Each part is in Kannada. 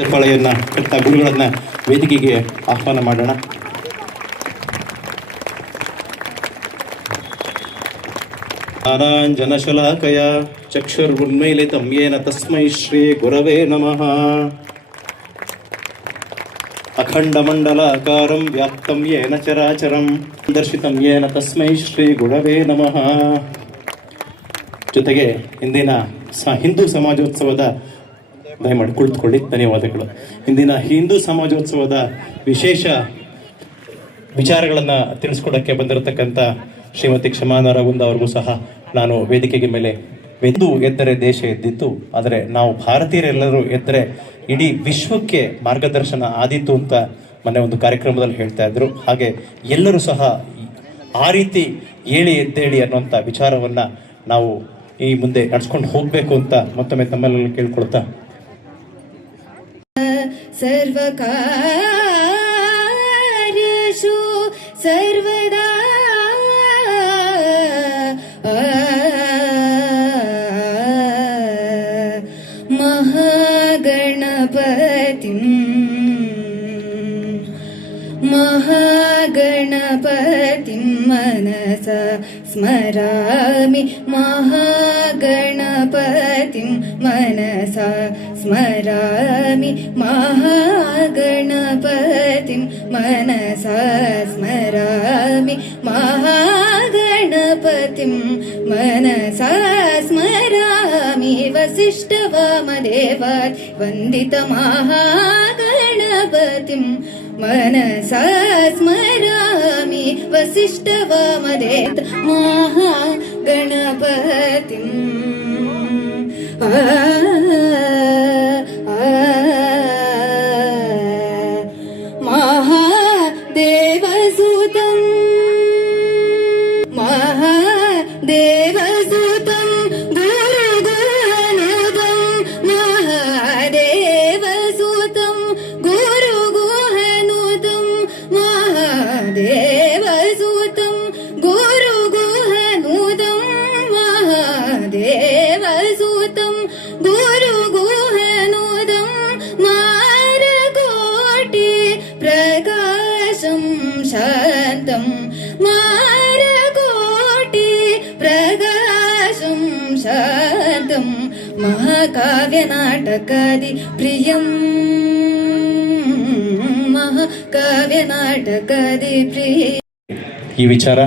ಚಪ್ಪಾಳೆಯನ್ನ ಕಟ್ಟ ಗುರುಗಳನ್ನ ವೇದಿಕೆಗೆ ಆಹ್ವಾನ ಮಾಡೋಣ. ಜ್ಞಾನಾಂಜನಶಲಾಕಯ ಚಕ್ಷುರ್ಗುನ್ಮೀಲಿತಂ ಯೇನ ತಸ್ಮೈ ಶ್ರೀ ಗುರವೇ ನಮಃ. ಅಖಂಡಮಂಡಲಾಕಾರಂ ವ್ಯಾಪ್ತಂ ಯೇನ ಚರಾಚರಂ ದರ್ಶಿತಂ ಯೇನ ತಸ್ಮೈ ಶ್ರೀ ಗುರವೇ ನಮಃ. ಜೊತೆಗೆ ಇಂದಿನ ಹಿಂದೂ ಸಮಾಜೋತ್ಸವದ ದಯಮಾಡಿ ಕುಳಿತುಕೊಳ್ಳಿ. ಧನ್ಯವಾದಗಳು. ಇಂದಿನ ಹಿಂದೂ ಸಮಾಜೋತ್ಸವದ ವಿಶೇಷ ವಿಚಾರಗಳನ್ನು ತಿಳಿಸ್ಕೊಡಕ್ಕೆ ಬಂದಿರತಕ್ಕಂಥ ಶ್ರೀಮತಿ ಕ್ಷಮಾ ನರಗುಂದ ಅವ್ರಿಗೂ ಸಹ ನಾನು ವೇದಿಕೆಗೆ ಮೇಲೆ ಎಂದು ಎದ್ದರೆ ದೇಶ ಎದ್ದಿತ್ತು, ಆದರೆ ನಾವು ಭಾರತೀಯರೆಲ್ಲರೂ ಎದ್ದರೆ ಇಡೀ ವಿಶ್ವಕ್ಕೆ ಮಾರ್ಗದರ್ಶನ ಆದೀತು ಅಂತ ಮೊನ್ನೆ ಒಂದು ಕಾರ್ಯಕ್ರಮದಲ್ಲಿ ಹೇಳ್ತಾ ಇದ್ರು. ಹಾಗೆ ಎಲ್ಲರೂ ಸಹ ಆ ರೀತಿ ಏಳಿ ಎದ್ದೇಳಿ ಅನ್ನುವಂಥ ವಿಚಾರವನ್ನು ನಾವು ಈ ಮುಂದೆ ನಡ್ಸ್ಕೊಂಡು ಹೋಗಬೇಕು ಅಂತ ಮತ್ತೊಮ್ಮೆ ತಮ್ಮೆಲ್ಲ ಕೇಳ್ಕೊಳ್ತಾ ಸರ್ವಕಾರ್ಯೇಷು ಸರ್ವದಾ ಮಹಾಗಣಪತಿಂ ಮನಸಾ ಸ್ಮರಾಮಿ ಮಹಾಗಣಪತಿಂ ಮನಸಾ ಸ್ಮರಾಮಿ ಮಹಾಗಣಪತಿಂ ಮನಸಾ ಸ್ಮರಾಮಿ ಮಹಾಗಣಪತಿಂ ಮನಸಾ ಸ್ಮರಾಮಿ ವಸಿಷ್ಠವಾಮದೇವಾತ್ ವಂದಿತ ಮಹಾಗಣಪತಿಂ ಮನಸಾ ಸ್ಮರಾಮಿ ವಸಿಷ್ಠವಾಮದೇವ ಮಹಾಗಣಪತಿಂ ಮಹಾದೇವಸುತಂ ಮಹಾದೇವಸುತಂ ಗುರುಗುಹನುತಂ ಮಹಾದೇವಸುತಂ ಗುರುಗುಹನುತಂ ಮಹಾದೇವಸುತಂ ಗುರುಗುಹನುತಂ ಮಹಾದೇವಸುತಂ ಗುರುಗುಹನುತಂ ಮಾರಕೋಟಿ ಪ್ರಕಾಶಂ ಶಾಂತಂ ಮಾರಕೋಟಿ ಪ್ರಕಾಶಂ ಶಾಂತಂ ಮಹಾಕಾವ್ಯ ನಾಟಕಾದಿ ಪ್ರಿಯಂ ಮಹಾಕಾವ್ಯ ನಾಟಕಾದಿ ಪ್ರಿಯ. ಈ ವಿಚಾರ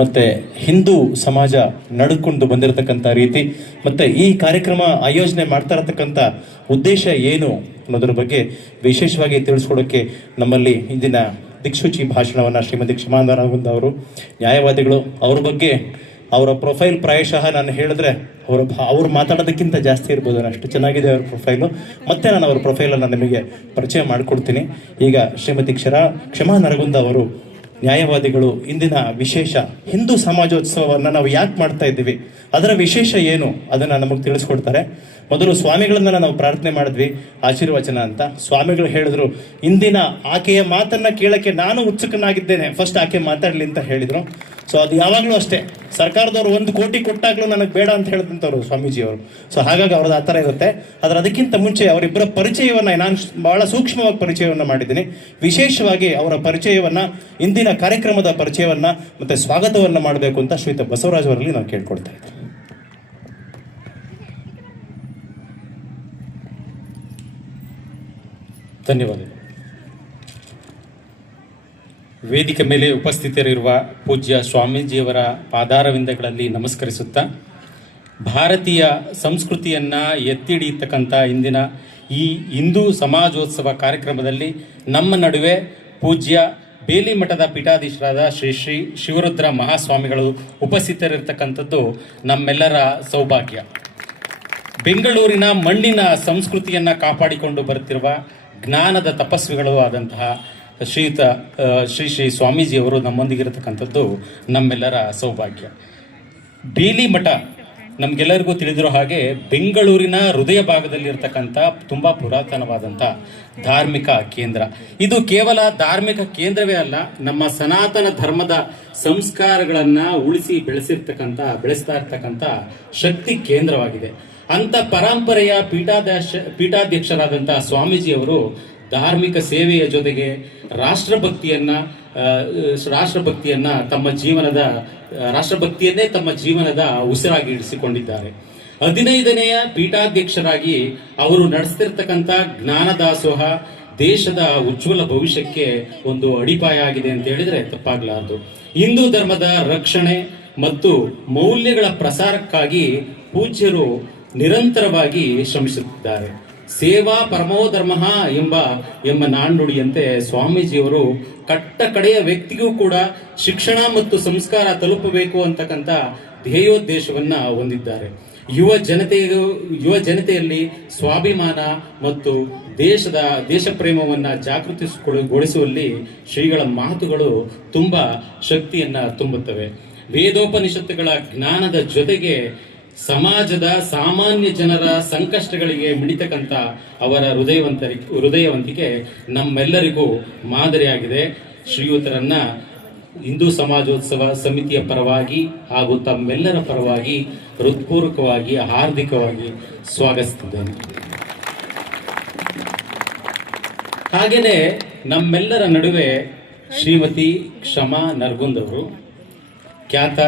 ಮತ್ತೆ ಹಿಂದೂ ಸಮಾಜ ನಡ್ಕೊಂಡು ಬಂದಿರತಕ್ಕಂಥ ರೀತಿ ಮತ್ತೆ ಈ ಕಾರ್ಯಕ್ರಮ ಆಯೋಜನೆ ಮಾಡ್ತಾ ಇರತಕ್ಕಂಥ ಉದ್ದೇಶ ಏನು ಅನ್ನೋದ್ರ ಬಗ್ಗೆ ವಿಶೇಷವಾಗಿ ತಿಳಿಸ್ಕೊಡೋಕ್ಕೆ ನಮ್ಮಲ್ಲಿ ಇಂದಿನ ದಿಕ್ಸೂಚಿ ಭಾಷಣವನ್ನು ಶ್ರೀಮತಿ ಕ್ಷಮಾ ನರಗುಂದ ಅವರು, ನ್ಯಾಯವಾದಿಗಳು, ಅವ್ರ ಬಗ್ಗೆ ಅವರ ಪ್ರೊಫೈಲ್ ಪ್ರಾಯಶಃ ನಾನು ಹೇಳಿದ್ರೆ ಅವ್ರು ಮಾತಾಡೋದಕ್ಕಿಂತ ಜಾಸ್ತಿ ಇರ್ಬೋದು, ಅಷ್ಟು ಚೆನ್ನಾಗಿದೆ ಅವ್ರ ಪ್ರೊಫೈಲು. ಮತ್ತೆ ನಾನು ಅವ್ರ ಪ್ರೊಫೈಲನ್ನು ನಿಮಗೆ ಪರಿಚಯ ಮಾಡಿಕೊಡ್ತೀನಿ. ಈಗ ಶ್ರೀಮತಿ ಕ್ಷಮಾ ನರಗುಂದ ಅವರು ನ್ಯಾಯವಾದಿಗಳು. ಇಂದಿನ ವಿಶೇಷ ಹಿಂದೂ ಸಮಾಜೋತ್ಸವವನ್ನು ನಾವು ಯಾಕೆ ಮಾಡ್ತಾ ಇದ್ದೀವಿ, ಅದರ ವಿಶೇಷ ಏನು ಅದನ್ನು ನಮಗೆ ತಿಳಿಸ್ಕೊಡ್ತಾರೆ. ಮೊದಲು ಸ್ವಾಮಿಗಳನ್ನ ನಾವು ಪ್ರಾರ್ಥನೆ ಮಾಡಿದ್ವಿ, ಆಶೀರ್ವಚನ ಅಂತ. ಸ್ವಾಮಿಗಳು ಹೇಳಿದ್ರು, ಇಂದಿನ ಆಕೆಯ ಮಾತನ್ನ ಕೇಳಕ್ಕೆ ನಾನು ಉತ್ಸುಕನಾಗಿದ್ದೇನೆ, ಫಸ್ಟ್ ಆಕೆ ಮಾತಾಡಲಿ ಅಂತ ಹೇಳಿದ್ರು. ಸೊ ಅದು ಯಾವಾಗಲೂ ಅಷ್ಟೇ, ಸರ್ಕಾರದವರು 1 ಕೋಟಿ ಕೊಟ್ಟಾಗ್ಲೂ ನನಗೆ ಬೇಡ ಅಂತ ಹೇಳಿದಂಥವ್ರು ಸ್ವಾಮೀಜಿಯವರು. ಸೊ ಹಾಗಾಗಿ ಅವ್ರದ್ದು ಆ ಥರ ಇರುತ್ತೆ. ಆದರೆ ಅದಕ್ಕಿಂತ ಮುಂಚೆ ಅವರಿಬ್ಬರ ಪರಿಚಯವನ್ನು ನಾನು ಬಹಳ ಸೂಕ್ಷ್ಮವಾಗಿ ಪರಿಚಯವನ್ನು ಮಾಡಿದ್ದೀನಿ. ವಿಶೇಷವಾಗಿ ಅವರ ಪರಿಚಯವನ್ನು, ಇಂದಿನ ಕಾರ್ಯಕ್ರಮದ ಪರಿಚಯವನ್ನು ಮತ್ತು ಸ್ವಾಗತವನ್ನು ಮಾಡಬೇಕು ಅಂತ ಶ್ರೀಯುತ ಬಸವರಾಜ್ ಅವರಲ್ಲಿ ನಾನು ಕೇಳ್ಕೊಳ್ತಾ ಇದ್ದೀನಿ. ಧನ್ಯವಾದಗಳು. ವೇದಿಕೆ ಮೇಲೆ ಉಪಸ್ಥಿತರಿರುವ ಪೂಜ್ಯ ಸ್ವಾಮೀಜಿಯವರ ಪಾದಾರವಿಂದಗಳಲ್ಲಿ ನಮಸ್ಕರಿಸುತ್ತಾ, ಭಾರತೀಯ ಸಂಸ್ಕೃತಿಯನ್ನು ಎತ್ತಿ ಹಿಡಿಯತಕ್ಕಂಥ ಇಂದಿನ ಈ ಹಿಂದೂ ಸಮಾಜೋತ್ಸವ ಕಾರ್ಯಕ್ರಮದಲ್ಲಿ ನಮ್ಮ ನಡುವೆ ಪೂಜ್ಯ ಬೇಲಿಮಠದ ಪೀಠಾಧೀಶರಾದ ಶ್ರೀ ಶ್ರೀ ಶಿವರುದ್ರ ಮಹಾಸ್ವಾಮಿಗಳು ಉಪಸ್ಥಿತರಿರ್ತಕ್ಕಂಥದ್ದು ನಮ್ಮೆಲ್ಲರ ಸೌಭಾಗ್ಯ. ಬೆಂಗಳೂರಿನ ಮಣ್ಣಿನ ಸಂಸ್ಕೃತಿಯನ್ನು ಕಾಪಾಡಿಕೊಂಡು ಬರುತ್ತಿರುವ ಜ್ಞಾನದ ತಪಸ್ವಿಗಳು ಆದಂತಹ ಶ್ರೀ ಶ್ರೀ ಸ್ವಾಮೀಜಿಯವರು ನಮ್ಮೊಂದಿಗಿರತಕ್ಕಂಥದ್ದು ನಮ್ಮೆಲ್ಲರ ಸೌಭಾಗ್ಯ. ಬೇಲಿಮಠ ನಮಗೆಲ್ಲರಿಗೂ ತಿಳಿದಿರೋ ಹಾಗೆ ಬೆಂಗಳೂರಿನ ಹೃದಯ ಭಾಗದಲ್ಲಿರ್ತಕ್ಕಂಥ ತುಂಬ ಪುರಾತನವಾದಂಥ ಧಾರ್ಮಿಕ ಕೇಂದ್ರ. ಇದು ಕೇವಲ ಧಾರ್ಮಿಕ ಕೇಂದ್ರವೇ ಅಲ್ಲ, ನಮ್ಮ ಸನಾತನ ಧರ್ಮದ ಸಂಸ್ಕಾರಗಳನ್ನು ಉಳಿಸಿ ಬೆಳೆಸ್ತಾ ಇರ್ತಕ್ಕಂಥ ಶಕ್ತಿ ಕೇಂದ್ರವಾಗಿದೆ. ಅಂತ ಪರಂಪರೆಯ ಪೀಠಾಧ್ಯಕ್ಷರಾದಂತಹ ಸ್ವಾಮೀಜಿಯವರು ಧಾರ್ಮಿಕ ಸೇವೆಯ ಜೊತೆಗೆ ರಾಷ್ಟ್ರಭಕ್ತಿಯನ್ನೇ ತಮ್ಮ ಜೀವನದ ಉಸಿರಾಗಿ ಇರಿಸಿಕೊಂಡಿದ್ದಾರೆ. 15ನೆಯ ಪೀಠಾಧ್ಯಕ್ಷರಾಗಿ ಅವರು ನಡೆಸ್ತಿರ್ತಕ್ಕಂಥ ಜ್ಞಾನದಾಸೋಹ ದೇಶದ ಉಜ್ವಲ ಭವಿಷ್ಯಕ್ಕೆ ಒಂದು ಅಡಿಪಾಯ ಆಗಿದೆ ಅಂತ ಹೇಳಿದ್ರೆ ತಪ್ಪಾಗಲಾರದು. ಹಿಂದೂ ಧರ್ಮದ ರಕ್ಷಣೆ ಮತ್ತು ಮೌಲ್ಯಗಳ ಪ್ರಸಾರಕ್ಕಾಗಿ ಪೂಜ್ಯರು ನಿರಂತರವಾಗಿ ಶ್ರಮಿಸುತ್ತಿದ್ದಾರೆ. ಸೇವಾ ಪರಮೋ ಧರ್ಮ ಎಂಬ ನಾಣ್ಣುಡಿಯಂತೆ ಸ್ವಾಮೀಜಿಯವರು ಕಟ್ಟ ಕಡೆಯ ವ್ಯಕ್ತಿಗೂ ಕೂಡ ಶಿಕ್ಷಣ ಮತ್ತು ಸಂಸ್ಕಾರ ತಲುಪಬೇಕು ಅಂತಕ್ಕಂಥ ಧ್ಯೇಯೋದ್ದೇಶವನ್ನ ಹೊಂದಿದ್ದಾರೆ. ಯುವ ಜನತೆಯಲ್ಲಿ ಸ್ವಾಭಿಮಾನ ಮತ್ತು ದೇಶ ಪ್ರೇಮವನ್ನ ಜಾಗೃತಿಗೊಳಿಸುವಲ್ಲಿ ಶ್ರೀಗಳ ಮಾತುಗಳು ತುಂಬಾ ಶಕ್ತಿಯನ್ನ ತುಂಬುತ್ತವೆ. ವೇದೋಪನಿಷತ್ತುಗಳ ಜ್ಞಾನದ ಜೊತೆಗೆ ಸಮಾಜದ ಸಾಮಾನ್ಯ ಜನರ ಸಂಕಷ್ಟಗಳಿಗೆ ಮಿಡಿತಕ್ಕಂಥ ಅವರ ಹೃದಯವಂತಿಕೆ ನಮ್ಮೆಲ್ಲರಿಗೂ ಮಾದರಿಯಾಗಿದೆ. ಶ್ರೀಯುತರನ್ನ ಹಿಂದೂ ಸಮಾಜೋತ್ಸವ ಸಮಿತಿಯ ಪರವಾಗಿ ಹಾಗೂ ತಮ್ಮೆಲ್ಲರ ಪರವಾಗಿ ಹೃತ್ಪೂರ್ವಕವಾಗಿ ಹಾರ್ದಿಕವಾಗಿ ಸ್ವಾಗತಿಸುತ್ತಿದ್ದೇನೆ. ಹಾಗೆಯೇ ನಮ್ಮೆಲ್ಲರ ನಡುವೆ ಶ್ರೀಮತಿ ಕ್ಷಮಾ ನರಗುಂದ್ ಅವರು, ಖ್ಯಾತ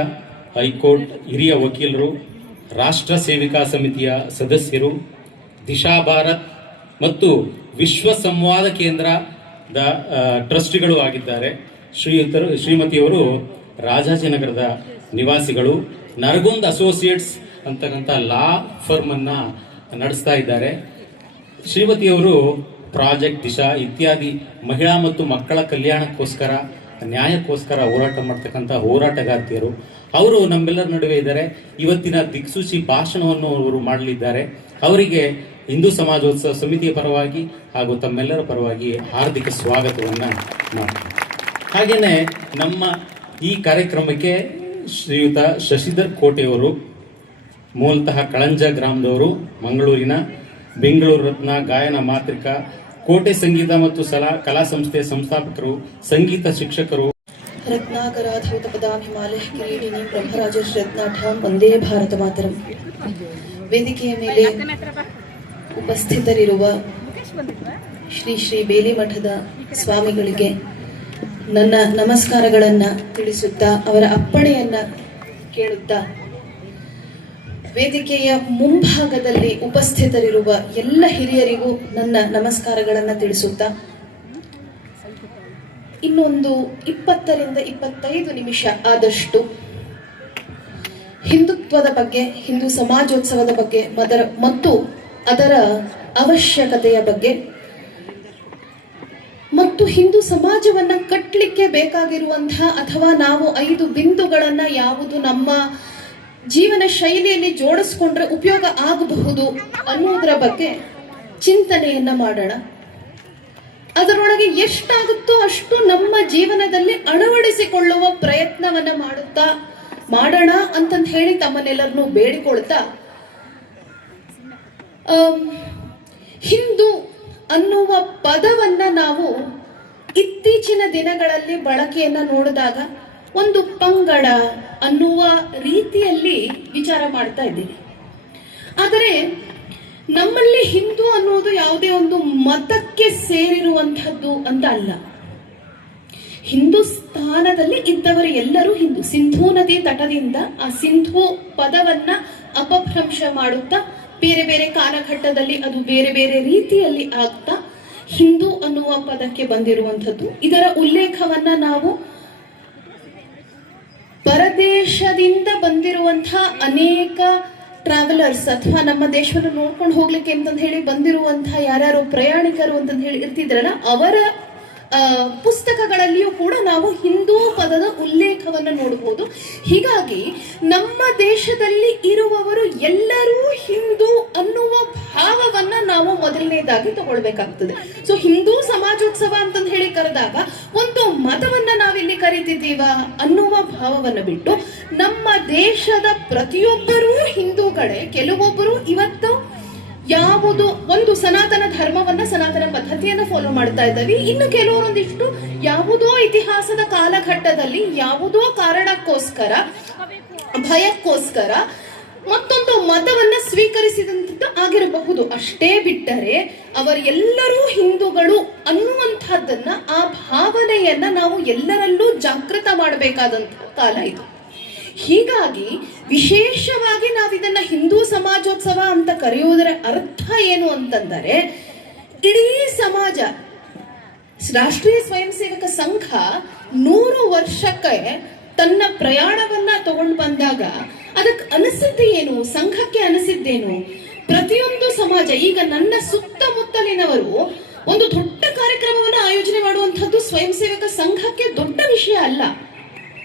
ಹೈಕೋರ್ಟ್ ಹಿರಿಯ ವಕೀಲರು, ರಾಷ್ಟ್ರ ಸೇವಿಕಾ ಸಮಿತಿಯ ಸದಸ್ಯರು, ದಿಶಾ ಭಾರತ್ ಮತ್ತು ವಿಶ್ವ ಸಂವಾದ ಕೇಂದ್ರದ ಟ್ರಸ್ಟಿಗಳು ಆಗಿದ್ದಾರೆ. ಶ್ರೀಮತಿಯವರು ರಾಜಾಜಿನಗರದ ನಿವಾಸಿಗಳು. ನರಗುಂದ್ ಅಸೋಸಿಯೇಟ್ಸ್ ಅಂತಕ್ಕಂಥ ಲಾ ಫರ್ಮ್ ಅನ್ನ ನಡೆಸ್ತಾ ಇದ್ದಾರೆ. ಶ್ರೀಮತಿಯವರು ಪ್ರಾಜೆಕ್ಟ್ ದಿಶಾ ಇತ್ಯಾದಿ ಮಹಿಳಾ ಮತ್ತು ಮಕ್ಕಳ ಕಲ್ಯಾಣಕ್ಕೋಸ್ಕರ, ನ್ಯಾಯಕ್ಕೋಸ್ಕರ ಹೋರಾಟ ಮಾಡ್ತಕ್ಕಂಥ ಹೋರಾಟಗಾರ್ತಿಯರು. ಅವರು ನಮ್ಮೆಲ್ಲರ ನಡುವೆ ಇದ್ದಾರೆ. ಇವತ್ತಿನ ದಿಕ್ಸೂಚಿ ಭಾಷಣವನ್ನು ಅವರು ಮಾಡಲಿದ್ದಾರೆ. ಅವರಿಗೆ ಹಿಂದೂ ಸಮಾಜೋತ್ಸವ ಸಮಿತಿಯ ಪರವಾಗಿ ಹಾಗೂ ತಮ್ಮೆಲ್ಲರ ಪರವಾಗಿ ಹಾರ್ದಿಕ ಸ್ವಾಗತವನ್ನು ಮಾಡ್ತೀನಿ. ಹಾಗೆಯೇ ನಮ್ಮ ಈ ಕಾರ್ಯಕ್ರಮಕ್ಕೆ ಶ್ರೀಯುತ ಶಶಿಧರ್ ಕೋಟೆಯವರು, ಮೂಲತಃ ಕಳಂಜ ಗ್ರಾಮದವರು, ಮಂಗಳೂರಿನ ಬೆಂಗಳೂರು ರತ್ನ ಗಾಯನ ಮಾತೃಕ, ಕೋಟೆ ಸಂಗೀತ ಮತ್ತು ಕಲಾ ಸಂಸ್ಥೆಯ ಸಂಸ್ಥಾಪಕರು, ಸಂಗೀತ ಶಿಕ್ಷಕರು. ರತ್ನಾಕರಾಧೌತ ಪದಾಭಿಮಾಲೆ ಕಿರೀಟಿನಿ ಬ್ರಹ್ಮರಾಜ ರತ್ನಾಢ್ಯಾಂ ವಂದೇ ಭಾರತ ಮಾತರಂ. ವೇದಿಕೆಯ ಮೇಲೆ ಉಪಸ್ಥಿತರಿರುವ ಶ್ರೀ ಬೇಲಿಮಠದ ಸ್ವಾಮಿಗಳಿಗೆ ನನ್ನ ನಮಸ್ಕಾರಗಳನ್ನು ತಿಳಿಸುತ್ತಾ, ಅವರ ಅಪ್ಪಣೆಯನ್ನ ಕೇಳುತ್ತಾ, ವೇದಿಕೆಯ ಮುಂಭಾಗದಲ್ಲಿ ಉಪಸ್ಥಿತರಿರುವ ಎಲ್ಲ ಹಿರಿಯರಿಗೂ ನನ್ನ ನಮಸ್ಕಾರಗಳನ್ನು ತಿಳಿಸುತ್ತಾ, ಇನ್ನೊಂದು 20 ರಿಂದ 25 ನಿಮಿಷ ಆದಷ್ಟು ಹಿಂದುತ್ವದ ಬಗ್ಗೆ, ಹಿಂದೂ ಸಮಾಜೋತ್ಸವದ ಬಗ್ಗೆ ಮತ್ತು ಅದರ ಅವಶ್ಯಕತೆಯ ಬಗ್ಗೆ ಮತ್ತು ಹಿಂದೂ ಸಮಾಜವನ್ನ ಕಟ್ಟಲಿಕ್ಕೆ ಬೇಕಾಗಿರುವಂತಹ ಅಥವಾ ನಾವು 5 ಬಿಂದುಗಳನ್ನ ಯಾವುದು ನಮ್ಮ ಜೀವನ ಶೈಲಿಯಲ್ಲಿ ಜೋಡಿಸ್ಕೊಂಡ್ರೆ ಉಪಯೋಗ ಆಗಬಹುದು ಅನ್ನೋದರ ಬಗ್ಗೆ ಚಿಂತನೆಯನ್ನ ಮಾಡೋಣ. ಅದರೊಳಗೆ ಎಷ್ಟಾಗುತ್ತೋ ಅಷ್ಟು ನಮ್ಮ ಜೀವನದಲ್ಲಿ ಅಳವಡಿಸಿಕೊಳ್ಳುವ ಪ್ರಯತ್ನವನ್ನ ಮಾಡೋಣ ಅಂತಂತ ಹೇಳಿ ತಮ್ಮನ್ನೆಲ್ಲರನ್ನೂ ಬೇಡಿಕೊಳ್ತಾ, ಹಿಂದೂ ಅನ್ನುವ ಪದವನ್ನ ನಾವು ಇತ್ತೀಚಿನ ದಿನಗಳಲ್ಲಿ ಬಳಕೆಯನ್ನ ನೋಡಿದಾಗ ಒಂದು ಪಂಗಡ ಅನ್ನುವ ರೀತಿಯಲ್ಲಿ ವಿಚಾರ ಮಾಡ್ತಾ ಇದ್ದೀವಿ. ಆದರೆ ನಮ್ಮಲ್ಲಿ ಹಿಂದೂ ಅನ್ನೋದು ಯಾವುದೇ ಒಂದು ಮತಕ್ಕೆ ಸೇರಿರುವಂತಹದ್ದು ಅಂತ ಅಲ್ಲ. ಹಿಂದೂಸ್ಥಾನದಲ್ಲಿ ಇದ್ದವರು ಎಲ್ಲರೂ ಹಿಂದೂ. ಸಿಂಧೂ ನದಿ ತಟದಿಂದ ಆ ಸಿಂಧೂ ಪದವನ್ನ ಅಪಭ್ರಂಶ ಮಾಡುತ್ತಾ ಬೇರೆ ಬೇರೆ ಕಾಲಘಟ್ಟದಲ್ಲಿ ಅದು ಬೇರೆ ಬೇರೆ ರೀತಿಯಲ್ಲಿ ಆಗ್ತಾ ಹಿಂದೂ ಅನ್ನುವ ಪದಕ್ಕೆ ಬಂದಿರುವಂಥದ್ದು. ಇದರ ಉಲ್ಲೇಖವನ್ನ ನಾವು ಪರದೇಶದಿಂದ ಬಂದಿರುವಂತಹ ಅನೇಕ ಟ್ರಾವೆಲರ್ಸ್ ಅಥವಾ ನಮ್ಮ ದೇಶವನ್ನು ನೋಡ್ಕೊಂಡು ಹೋಗ್ಲಿಕ್ಕೆ ಅಂತಂದು ಹೇಳಿ ಬಂದಿರುವಂತಹ ಯಾರ್ಯಾರು ಪ್ರಯಾಣಿಕರು ಅಂತಂದು ಹೇಳಿ ಇರ್ತಿದ್ರಲ್ಲ, ಅವರ ಪುಸ್ತಕಗಳಲ್ಲಿಯೂ ಕೂಡ ನಾವು ಹಿಂದೂ ಪದದ ಉಲ್ಲೇಖವನ್ನು ನೋಡಬಹುದು. ಹೀಗಾಗಿ ನಮ್ಮ ದೇಶದಲ್ಲಿ ಇರುವವರು ಎಲ್ಲರೂ ಹಿಂದೂ ಅನ್ನುವ ಭಾವವನ್ನ ನಾವು ಮೊದಲನೇದಾಗಿ ತಗೊಳ್ಬೇಕಾಗ್ತದೆ. ಸೊ ಹಿಂದೂ ಸಮಾಜೋತ್ಸವ ಅಂತಂದು ಹೇಳಿ ಕರೆದಾಗ ಒಂದು ಮತವನ್ನ ನಾವಿಲ್ಲಿ ಕರಿತಿದ್ದೀವ ಅನ್ನುವ ಭಾವವನ್ನ ಬಿಟ್ಟು ನಮ್ಮ ದೇಶದ ಪ್ರತಿಯೊಬ್ಬರೂ ಹಿಂದೂಗಳೇ. ಕೆಲವೊಬ್ಬರು ಇವತ್ತು ಯಾವುದು ಒಂದು ಸನಾತನ ಧರ್ಮವನ್ನ, ಸನಾತನ ಪದ್ಧತಿಯನ್ನ ಫಾಲೋ ಮಾಡ್ತಾ ಇದ್ದೀವಿ. ಇನ್ನು ಕೆಲವರೊಂದಿಷ್ಟು ಯಾವುದೋ ಇತಿಹಾಸದ ಕಾಲಘಟ್ಟದಲ್ಲಿ ಯಾವುದೋ ಕಾರಣಕ್ಕೋಸ್ಕರ, ಭಯಕ್ಕೋಸ್ಕರ ಮತ್ತೊಂದು ಮತವನ್ನ ಸ್ವೀಕರಿಸಿದಂಥದ್ದು ಆಗಿರಬಹುದು. ಅಷ್ಟೇ ಬಿಟ್ಟರೆ ಅವರೆಲ್ಲರೂ ಹಿಂದೂಗಳು ಅನ್ನುವಂಥದ್ದನ್ನ, ಆ ಭಾವನೆಯನ್ನ ನಾವು ಎಲ್ಲರಲ್ಲೂ ಜಾಗೃತ ಮಾಡಬೇಕಾದಂತಹ ಕಾಲ ಇದು. ಹೀಗಾಗಿ ವಿಶೇಷವಾಗಿ ನಾವಿದನ್ನ ಹಿಂದೂ ಸಮಾಜೋತ್ಸವ ಅಂತ ಕರೆಯುವುದರ ಅರ್ಥ ಏನು ಅಂತಂದರೆ, ಇಡೀ ಸಮಾಜ, ರಾಷ್ಟ್ರೀಯ ಸ್ವಯಂ ಸೇವಕ ಸಂಘ 100 ವರ್ಷಕ್ಕೆ ತನ್ನ ಪ್ರಯಾಣವನ್ನ ತಗೊಂಡು ಬಂದಾಗ ಅದಕ್ಕೆ ಅನಿಸಿದ್ದು ಏನು, ಸಂಘಕ್ಕೆ ಅನಿಸಿದ್ದೇನು, ಪ್ರತಿಯೊಂದು ಸಮಾಜ, ಈಗ ನನ್ನ ಸುತ್ತಮುತ್ತಲಿನವರು ಒಂದು ದೊಡ್ಡ ಕಾರ್ಯಕ್ರಮವನ್ನು ಆಯೋಜನೆ ಮಾಡುವಂಥದ್ದು ಸ್ವಯಂ ಸೇವಕ ಸಂಘಕ್ಕೆ ದೊಡ್ಡ ವಿಷಯ ಅಲ್ಲ,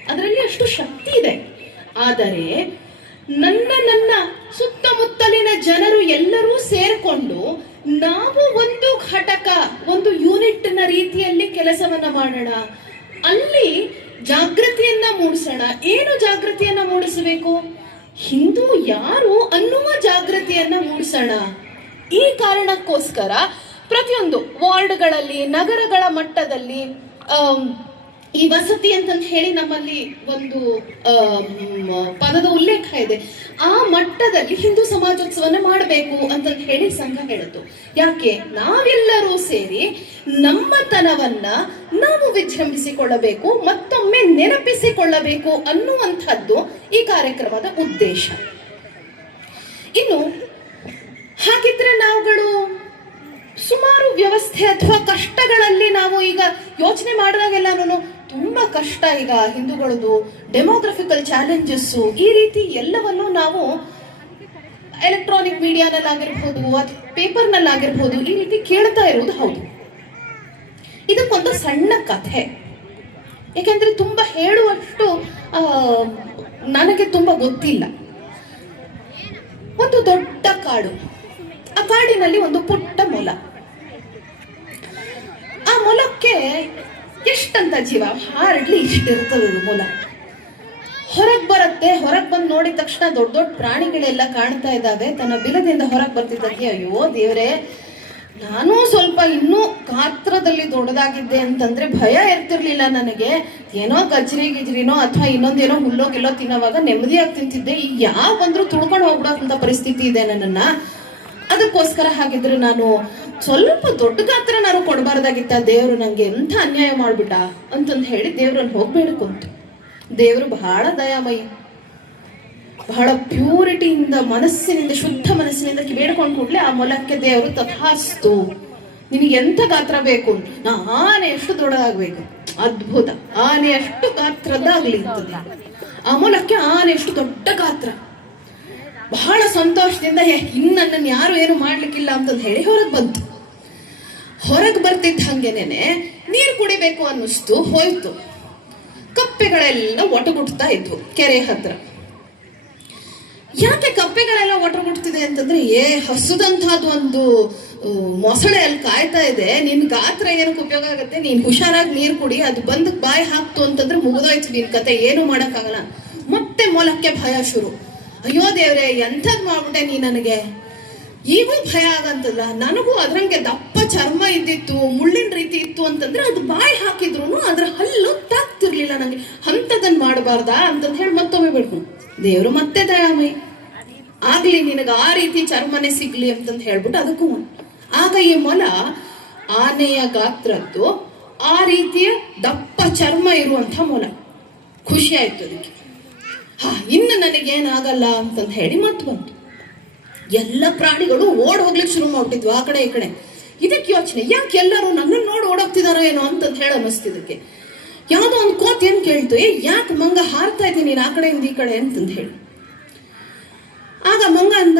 ಅದರಲ್ಲಿ ಅಷ್ಟು ಶಕ್ತಿ ಇದೆ. ಆದರೆ ನನ್ನ ಸುತ್ತಮುತ್ತಲಿನ ಜನರು ಎಲ್ಲರೂ ಸೇರ್ಕೊಂಡು ನಾವು ಒಂದು ಘಟಕ, ಒಂದು ಯೂನಿಟ್ನ ರೀತಿಯಲ್ಲಿ ಕೆಲಸವನ್ನ ಮಾಡೋಣ, ಅಲ್ಲಿ ಜಾಗೃತಿಯನ್ನ ಮೂಡಿಸೋಣ. ಏನು ಜಾಗೃತಿಯನ್ನ ಮೂಡಿಸಬೇಕು? ಹಿಂದೂ ಯಾರು ಅನ್ನುವ ಜಾಗೃತಿಯನ್ನ ಮೂಡಿಸೋಣ. ಈ ಕಾರಣಕ್ಕೋಸ್ಕರ ಪ್ರತಿಯೊಂದು ವಾರ್ಡ್ಗಳಲ್ಲಿ, ನಗರಗಳ ಮಟ್ಟದಲ್ಲಿ ಈ ವಸತಿ ಅಂತಂತ ಹೇಳಿ ನಮ್ಮಲ್ಲಿ ಒಂದು ಪದದ ಉಲ್ಲೇಖ ಇದೆ. ಆ ಮಟ್ಟದಲ್ಲಿ ಹಿಂದೂ ಸಮಾಜೋತ್ಸವನ ಮಾಡಬೇಕು ಅಂತ ಹೇಳಿ ಸಂಘ ಹೇಳಿತು. ಯಾಕೆ? ನಾವೆಲ್ಲರೂ ಸೇರಿ ನಮ್ಮತನವನ್ನ ನಾವು ವಿಜೃಂಭಿಸಿಕೊಳ್ಳಬೇಕು, ಮತ್ತೊಮ್ಮೆ ನೆನಪಿಸಿಕೊಳ್ಳಬೇಕು ಅನ್ನುವಂಥದ್ದು ಈ ಕಾರ್ಯಕ್ರಮದ ಉದ್ದೇಶ. ಇನ್ನು ಹಾಗಿದ್ರೆ ನಾವುಗಳು ಸುಮಾರು ವ್ಯವಸ್ಥೆ ಅಥವಾ ಕಷ್ಟಗಳಲ್ಲಿ ನಾವು ಈಗ ಯೋಚನೆ ಮಾಡಿದಾಗೆಲ್ಲ ತುಂಬಾ ಕಷ್ಟ, ಈಗ ಹಿಂದೂಗಳದು ಡೆಮೋಗ್ರಫಿಕಲ್ ಚಾಲೆಂಜಸ್ಸು, ಈ ರೀತಿ ಎಲ್ಲವನ್ನು ನಾವು ಎಲೆಕ್ಟ್ರಾನಿಕ್ ಮೀಡಿಯಾನಲ್ಲಾಗಿರ್ಬೋದು ಅಥವಾ ಪೇಪರ್ನಲ್ಲಾಗಿರ್ಬೋದು ಈ ರೀತಿ ಕೇಳ್ತಾ ಇರುವುದು ಹೌದು. ಇದಕ್ಕೊಂದು ಸಣ್ಣ ಕಥೆ, ಯಾಕೆಂದ್ರೆ ತುಂಬಾ ಹೇಳುವಷ್ಟು ನನಗೆ ತುಂಬಾ ಗೊತ್ತಿಲ್ಲ. ಒಂದು ದೊಡ್ಡ ಕಾಡು, ಆ ಕಾಡಿನಲ್ಲಿ ಒಂದು ಪುಟ್ಟ ಮೊಲ. ಆ ಮೊಲಕ್ಕೆ ಎಷ್ಟಂತ ಜೀವ, ಹಾರ್ಡ್ಲಿ ಇಷ್ಟಿರ್ತದೆ ಮೊಲ. ಹೊರಗ್ ಬರುತ್ತೆ, ಹೊರಗ್ ಬಂದು ನೋಡಿದ ತಕ್ಷಣ ದೊಡ್ಡ ದೊಡ್ಡ ಪ್ರಾಣಿಗಳೆಲ್ಲ ಕಾಣ್ತಾ ಇದ್ದಾವೆ. ತನ್ನ ಬಿಲದಿಂದ ಹೊರಗೆ ಬರ್ತಿದ್ದಕ್ಕೆ ಅಯ್ಯೋ ದೇವ್ರೆ, ನಾನು ಸ್ವಲ್ಪ ಇನ್ನೂ ಗಾತ್ರದಲ್ಲಿ ದೊಡ್ಡದಾಗಿದ್ದೆ ಅಂತಂದ್ರೆ ಭಯ ಇರ್ತಿರ್ಲಿಲ್ಲ ನನಗೆ. ಏನೋ ಗಜ್ರಿನೋ ಅಥವಾ ಇನ್ನೊಂದೇನೋ ಹುಲ್ಲೋ ಗಿಲ್ಲೋ ತಿನ್ನೋವಾಗ ನೆಮ್ಮದಿಯಾಗಿ ತಿಂತಿದ್ದೆ, ಈಗ ಯಾವ ಬಂದ್ರು ತುಳ್ಕೊಂಡು ಹೋಗ್ಬಿಡೋಂತ ಪರಿಸ್ಥಿತಿ ಇದೆ ನನ್ನನ್ನ. ಅದಕ್ಕೋಸ್ಕರ ಹಾಗಿದ್ರೆ ನಾನು ಸ್ವಲ್ಪ ದೊಡ್ಡ ಗಾತ್ರ ನಾನು ಕೊಡಬಾರ್ದಾಗಿತ್ತ, ದೇವ್ರು ನಂಗೆ ಎಂಥ ಅನ್ಯಾಯ ಮಾಡ್ಬಿಟ್ಟ ಅಂತಂದು ಹೇಳಿ ದೇವ್ರನ್ನ ಹೋಗ್ಬೇಡ್ಕೊಂತು. ದೇವ್ರು ಬಹಳ ದಯಾಮಯಿ, ಬಹಳ ಪ್ಯೂರಿಟಿಯಿಂದ, ಮನಸ್ಸಿನಿಂದ, ಶುದ್ಧ ಮನಸ್ಸಿನಿಂದ ಬೇಡ್ಕೊಂಡು ಕೂಡ್ಲೆ ಆ ಮೊಲಕ್ಕೆ ದೇವರು ತಥಾಸ್ತು, ನಿನಗೆ ಎಂಥ ಗಾತ್ರ ಬೇಕು, ಆನೆ ಎಷ್ಟು ದೊಡ್ಡದಾಗ್ಬೇಕು, ಅದ್ಭುತ, ಆನೆ ಅಷ್ಟು ಗಾತ್ರದಾಗ್ಲಿ ಅಂತದೆ. ಆ ಮೊಲಕ್ಕೆ ಆನೆ ಎಷ್ಟು ದೊಡ್ಡ ಗಾತ್ರ. ಬಹಳ ಸಂತೋಷದಿಂದ ನನ್ನನ್ನು ಯಾರು ಏನು ಮಾಡ್ಲಿಕ್ಕಿಲ್ಲ ಅಂತಂದು ಹೇಳಿ ಹೊರಗೆ ಬಂತು. ಹೊರಗೆ ಬರ್ತಿದ್ದ ಹಂಗೇನೆ ನೀರು ಕುಡಿಬೇಕು ಅನ್ನಿಸ್ತು, ಹೋಯ್ತು. ಕಪ್ಪೆಗಳೆಲ್ಲ ಒಟಗುಟ್ತಾ ಇದ್ವು ಕೆರೆ ಹತ್ರ. ಯಾಕೆ ಕಪ್ಪೆಗಳೆಲ್ಲ ಒಟಗುಟ್ತಿದೆ ಅಂತಂದ್ರೆ, ಹಸುದಂತಹದ್ದು ಒಂದು ಮೊಸಳೆ ಅಲ್ಲಿ ಕಾಯ್ತಾ ಇದೆ, ನಿನ್ ಗಾತ್ರ ಏನಕ್ಕೆ ಉಪಯೋಗ ಆಗುತ್ತೆ, ನೀನ್ ಹುಷಾರಾಗಿ ನೀರು ಕುಡಿ, ಅದು ಬಂದು ಬಾಯಿ ಹಾಕ್ತು ಅಂತಂದ್ರೆ ಮುಗಿದೋಯ್ತು ನಿನ್ ಕತೆ, ಏನು ಮಾಡಕ್ಕಾಗಲ್ಲ. ಮತ್ತೆ ಮೊಲಕ್ಕೆ ಭಯ ಶುರು. ಅಯ್ಯೋ ದೇವ್ರೆ, ಎಂಥದ್ ಮಾಡ್ಬಿಟ್ಟೆ ನೀ ನನಗೆ, ಈಗೂ ಭಯ ಆಗಂತಲ್ಲ. ನನಗೂ ಅದ್ರಂಗೆ ದಪ್ಪ ಚರ್ಮ ಇದ್ದಿತ್ತು, ಮುಳ್ಳಿನ ರೀತಿ ಇತ್ತು ಅಂತಂದ್ರೆ ಅದು ಬಾಯಿ ಹಾಕಿದ್ರು ಅದ್ರ ಹಲ್ಲು ತಾಕ್ತಿರ್ಲಿಲ್ಲ ನಂಗೆ, ಅಂಥದನ್ನ ಮಾಡಬಾರ್ದಾ ಅಂತಂದು ಹೇಳಿ ಮತ್ತೊಮ್ಮೆ ಬಿಡ್ಕೊಂಡು ದೇವ್ರು ಮತ್ತೆ ದಯಾಮಯಿ, ಆಗ್ಲಿ ನಿನಗೆ ಆ ರೀತಿ ಚರ್ಮನೆ ಸಿಗ್ಲಿ ಅಂತಂದು ಹೇಳ್ಬಿಟ್ಟು ಅದಕ್ಕೂ. ಆಗ ಈ ಮೊಲ ಆನೆಯ ಗಾತ್ರದ್ದು ಆ ರೀತಿಯ ದಪ್ಪ ಚರ್ಮ ಇರುವಂತ ಮೊಲ. ಖುಷಿ ಆಯ್ತು ಅದಕ್ಕೆ. ಇನ್ನು ನನಗೇನಾಗಲ್ಲ ಅಂತಂದು ಹೇಳಿ ಮತ್ತೆ ಬಂತು. ಎಲ್ಲ ಪ್ರಾಣಿಗಳು ಓಡ್ ಹೋಗ್ಲಿಕ್ಕೆ ಶುರು ಮಾಡ್ಬಿಟ್ಟಿದ್ವು ಆ ಕಡೆ ಈ ಕಡೆ. ಇದಕ್ಕೆ ಯೋಚನೆ, ಯಾಕೆ ಎಲ್ಲರೂ ನನ್ನನ್ನು ನೋಡಿ ಓಡೋಗ್ತಿದಾರೋ ಏನೋ ಅಂತಂದು ಹೇಳಿ ಅನ್ನಿಸ್ತಿದ್ದಕ್ಕೆ. ಯಾವುದೋ ಒಂದು ಕೋತಿ ಏನ್ ಕೇಳ್ತು, ಯಾಕೆ ಮಂಗ ಹಾರ್ತಾ ಇದ್ದೀನಿ ನೀನು ಆ ಕಡೆಯಿಂದ ಈ ಕಡೆ ಅಂತಂದು ಹೇಳಿ. ಆಗ ಮಂಗ ಅಂದ,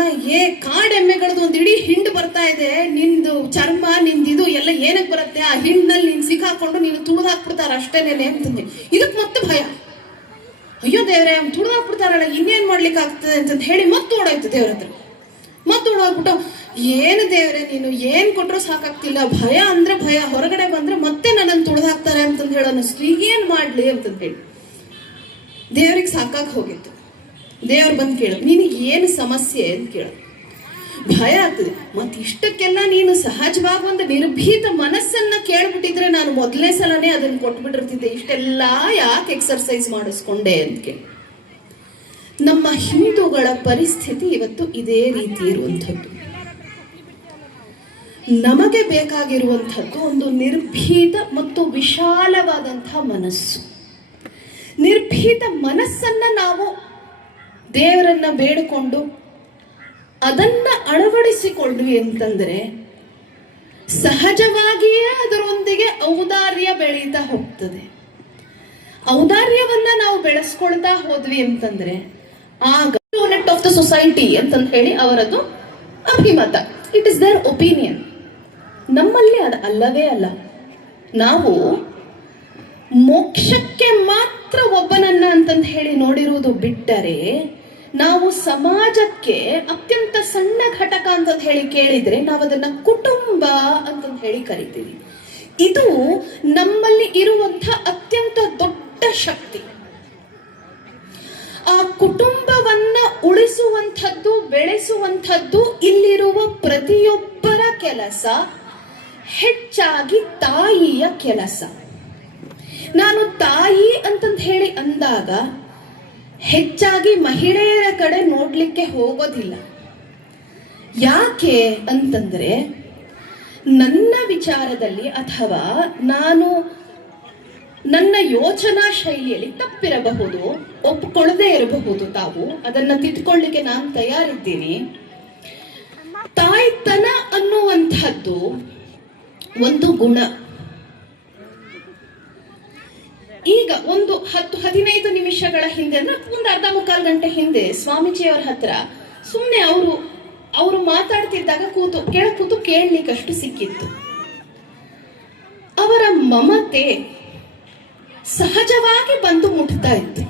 ಕಾಡೆಮ್ಮೆಗಳದ್ದು ಒಂದು ಇಡೀ ಹಿಂಡು ಬರ್ತಾ ಇದೆ, ನಿಂದು ಚರ್ಮ ನಿಂದಿದು ಎಲ್ಲ ಏನಕ್ಕೆ ಬರುತ್ತೆ, ಆ ಹಿಂಡ್ನಲ್ಲಿ ನೀನ್ ಸಿಕ್ಕಾಕೊಂಡು ನೀನು ತುಳಿದು ಹಾಕ್ಬಿಡ್ತಾರ ಅಷ್ಟೇನೇನೆ ಅಂತಂದೆ. ಇದಕ್ಕೆ ಮತ್ತೆ ಭಯ, ಅಯ್ಯೋ ದೇವ್ರೆ ಅವ್ನು ತುಳಿದು ಹಾಕ್ಬಿಡ್ತಾರಲ್ಲ, ಇನ್ನೇನ್ ಮಾಡ್ಲಿಕ್ಕೆ ಆಗ್ತದೆ ಅಂತಂದು ಹೇಳಿ ಮತ್ತೆ ಓಡಾಯ್ತು ದೇವ್ರ ಹತ್ರ. ಮತ್ತೆ ಓಡೋಗ್ಬಿಟ್ಟು, ಏನು ದೇವ್ರೆ ನೀನು ಏನ್ ಕೊಟ್ರು ಸಾಕಾಗ್ತಿಲ್ಲ, ಭಯ ಅಂದ್ರೆ ಭಯ, ಹೊರಗಡೆ ಬಂದ್ರೆ ಮತ್ತೆ ನನ್ನನ್ನು ತುಳಿದು ಹಾಕ್ತಾರೆ ಅಂತಂದು ಹೇಳಿ ಅನ್ನಿಸ್ತು. ಈಗೇನ್ ಮಾಡ್ಲಿ ಅಂತಂದು ಹೇಳಿ ದೇವ್ರಿಗೆ ಸಾಕಾಗಿ ಹೋಗಿತ್ತು. ದೇವ್ರು ಬಂದು ಕೇಳು, ನಿನಗೆ ಏನು ಸಮಸ್ಯೆ ಅಂತ ಕೇಳು. ಭಯ ಆಗ್ತದೆ. ಮತ್ತೆ ಇಷ್ಟಕ್ಕೆಲ್ಲ ನೀನು ಸಹಜವಾಗಿ ಒಂದು ನಿರ್ಭೀತ ಮನಸ್ಸನ್ನ ಕೇಳ್ಬಿಟ್ಟಿದ್ರೆ ನಾನು ಮೊದಲನೇ ಸಲನೇ ಅದನ್ನ ಕೊಟ್ಬಿಟ್ಟಿರ್ತಿದ್ದೆ, ಇಷ್ಟೆಲ್ಲ ಯಾಕೆ ಎಕ್ಸರ್ಸೈಸ್ ಮಾಡಿಸ್ಕೊಂಡೆ ಅಂತ ಕೇಳಿ. ನಮ್ಮ ಹಿಂದೂಗಳ ಪರಿಸ್ಥಿತಿ ಇವತ್ತು ಇದೇ ರೀತಿ ಇರುವಂಥದ್ದು. ನಮಗೆ ಬೇಕಾಗಿರುವಂಥದ್ದು ಒಂದು ನಿರ್ಭೀತ ಮತ್ತು ವಿಶಾಲವಾದಂತಹ ಮನಸ್ಸು. ನಿರ್ಭೀತ ಮನಸ್ಸನ್ನ ನಾವು ದೇವರನ್ನ ಬೇಡಿಕೊಂಡು ಅದನ್ನ ಅಳವಡಿಸಿಕೊಂಡ್ವಿ ಅಂತಂದ್ರೆ ಸಹಜವಾಗಿಯೇ ಅದರೊಂದಿಗೆ ಔದಾರ್ಯ ಬೆಳೀತಾ ಹೋಗ್ತದೆ. ಔದಾರ್ಯವನ್ನ ನಾವು ಬೆಳೆಸ್ಕೊಳ್ತಾ ಹೋದ್ವಿ ಅಂತಂದ್ರೆ ಆಗ ಯೂನಿಟ್ ಆಫ್ ದ ಸೊಸೈಟಿ ಅಂತಂದ ಹೇಳಿ ಅವರದ್ದು ಅಭಿಮತ. It is there opinion. ನಮ್ಮಲ್ಲಿ ಅದು ಅಲ್ಲವೇ ಅಲ್ಲ. ನಾವು ಮೋಕ್ಷಕ್ಕೆ ಮಾತ್ರ ಒಬ್ಬನನ್ನ ಅಂತಂದ ಹೇಳಿ ನೋಡಿರುವುದು ಬಿಟ್ಟರೆ ನಾವು ಸಮಾಜಕ್ಕೆ ಅತ್ಯಂತ ಸಣ್ಣ ಘಟಕ ಅಂತ ಹೇಳಿ ಕೇಳಿದ್ರೆ ನಾವು ಅದನ್ನ ಕುಟುಂಬ ಅಂತಂದ ಹೇಳಿ ಕರಿತೀವಿ. ಇದು ನಮ್ಮಲ್ಲಿ ಇರುವಂತಹ ಅತ್ಯಂತ ದೊಡ್ಡ ಶಕ್ತಿ. ಆ ಕುಟುಂಬವನ್ನ ಉಳಿಸುವಂಥದ್ದು, ಬೆಳೆಸುವಂಥದ್ದು ಇಲ್ಲಿರುವ ಪ್ರತಿಯೊಬ್ಬರ ಕೆಲಸ, ಹೆಚ್ಚಾಗಿ ತಾಯಿಯ ಕೆಲಸ. ನಾನು ತಾಯಿ ಅಂತಂತ ಹೇಳಿ ಅಂದಾಗ ಹೆಚ್ಚಾಗಿ ಮಹಿಳೆಯರ ಕಡೆ ನೋಡ್ಲಿಕ್ಕೆ ಹೋಗೋದಿಲ್ಲ. ಯಾಕೆ ಅಂತಂದ್ರೆ ನನ್ನ ವಿಚಾರದಲ್ಲಿ ಅಥವಾ ನನ್ನ ಯೋಚನಾ ಶೈಲಿಯಲ್ಲಿ ತಪ್ಪಿರಬಹುದು, ಒಪ್ಪಿಕೊಳ್ಳದೆ ಇರಬಹುದು. ತಾವು ಅದನ್ನ ತಿದ್ಕೊಳ್ಳಿಕ್ಕೆ ನಾನು ತಯಾರಿದ್ದೀನಿ. ತಾಯ್ತನ ಅನ್ನುವಂಥದ್ದು ಒಂದು ಗುಣ. ಈಗ ಒಂದು 10-15 ನಿಮಿಷಗಳ ಹಿಂದೆ ಅಂದ್ರೆ ಒಂದು ಅರ್ಧ ಮುಕ್ಕಾಲು ಗಂಟೆ ಹಿಂದೆ ಸ್ವಾಮೀಜಿಯವರ ಹತ್ರ ಸುಮ್ಮನೆ ಅವರು ಮಾತಾಡ್ತಿದ್ದಾಗ ಕೂತು ಕೇಳಲಿಕ್ಕಷ್ಟು ಸಿಕ್ಕಿತ್ತು. ಅವರ ಮಮತೆ ಸಹಜವಾಗಿ ಬಂದು ಮುಟ್ತಾ ಇತ್ತು.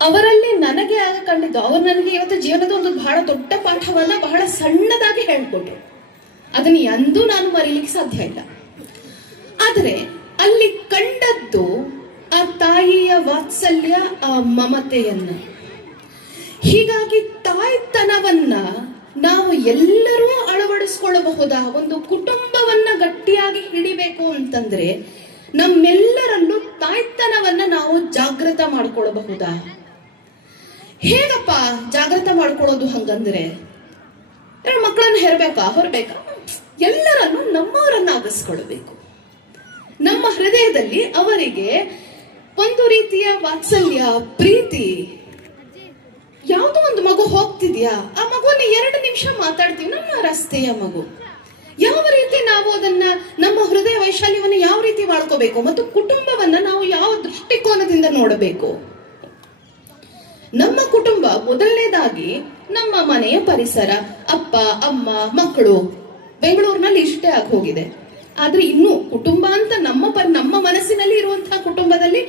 ಅವರಲ್ಲಿ ನನಗೆ ಆಗ ಕಂಡಿದ್ದು, ಅವರು ನನಗೆ ಇವತ್ತು ಜೀವನದ ಒಂದು ಬಹಳ ದೊಡ್ಡ ಪಾಠವನ್ನ ಬಹಳ ಸಣ್ಣದಾಗಿ ಹೇಳ್ಕೊಟ್ರು. ಅದನ್ನ ಎಂದೂ ನಾನು ಮರೀಲಿಕ್ಕೆ ಸಾಧ್ಯ ಇಲ್ಲ. ಆದರೆ ಅಲ್ಲಿ ಕಂಡದ್ದು ಆ ತಾಯಿಯ ವಾತ್ಸಲ್ಯ, ಆ ಮಮತೆಯನ್ನ. ಹೀಗಾಗಿ ತಾಯ್ತನವನ್ನ ನಾವು ಎಲ್ಲರೂ ಅಳವಡಿಸ್ಕೊಳ್ಳಬಹುದಾ? ಒಂದು ಕುಟುಂಬವನ್ನ ಗಟ್ಟಿಯಾಗಿ ಹಿಡಿಬೇಕು ಅಂತಂದ್ರೆ ನಮ್ಮೆಲ್ಲರಲ್ಲೂ ತಾಯ್ತನವನ್ನ ನಾವು ಜಾಗೃತ ಮಾಡ್ಕೊಳ್ಬಹುದಾ? ಹೇಗಪ್ಪ ಜಾಗೃತ ಮಾಡ್ಕೊಳ್ಳೋದು? ಹಂಗಂದ್ರೆ ಮಕ್ಕಳನ್ನ ಹೊರಬೇಕಾ? ಎಲ್ಲರನ್ನು ನಮ್ಮವರನ್ನಾಗಿಸ್ಕೊಳ್ಬೇಕು. ನಮ್ಮ ಹೃದಯದಲ್ಲಿ ಅವರಿಗೆ ಒಂದು ರೀತಿಯ ವಾತ್ಸಲ್ಯ, ಪ್ರೀತಿ. ಯಾವುದೋ ಒಂದು ಮಗು ಹೋಗ್ತಿದ್ಯಾ, ಆ ಮಗುವನ್ನ 2 ನಿಮಿಷ ಮಾತಾಡ್ತೀವಿ. ನಮ್ಮ ರಸ್ತೆಯ ಮಗು ಯಾವ ರೀತಿ ನಾವು ಅದನ್ನ ನಮ್ಮ ಹೃದಯ ವೈಶಾಲ್ಯವನ್ನು ಯಾವ ರೀತಿ ಮಾಡ್ಕೋಬೇಕು ಮತ್ತು ಕುಟುಂಬವನ್ನ ನಾವು ಯಾವ ದೃಷ್ಟಿಕೋನದಿಂದ ನೋಡಬೇಕು? ನಮ್ಮ ಕುಟುಂಬ ಮೊದಲನೇದಾಗಿ ನಮ್ಮ ಮನೆಯ ಪರಿಸರ, ಅಪ್ಪ ಅಮ್ಮ ಮಕ್ಕಳು. ಬೆಂಗಳೂರಿನಲ್ಲಿ ಇಷ್ಟೇ ಆಗಿ ಹೋಗಿದೆ. ಆದ್ರೆ ಇನ್ನು ಕುಟುಂಬ ಅಂತ ನಮ್ಮ ಮನಸ್ಸಿನಲ್ಲಿ ಇರುವಂತಹ ಕುಟುಂಬದಲ್ಲಿ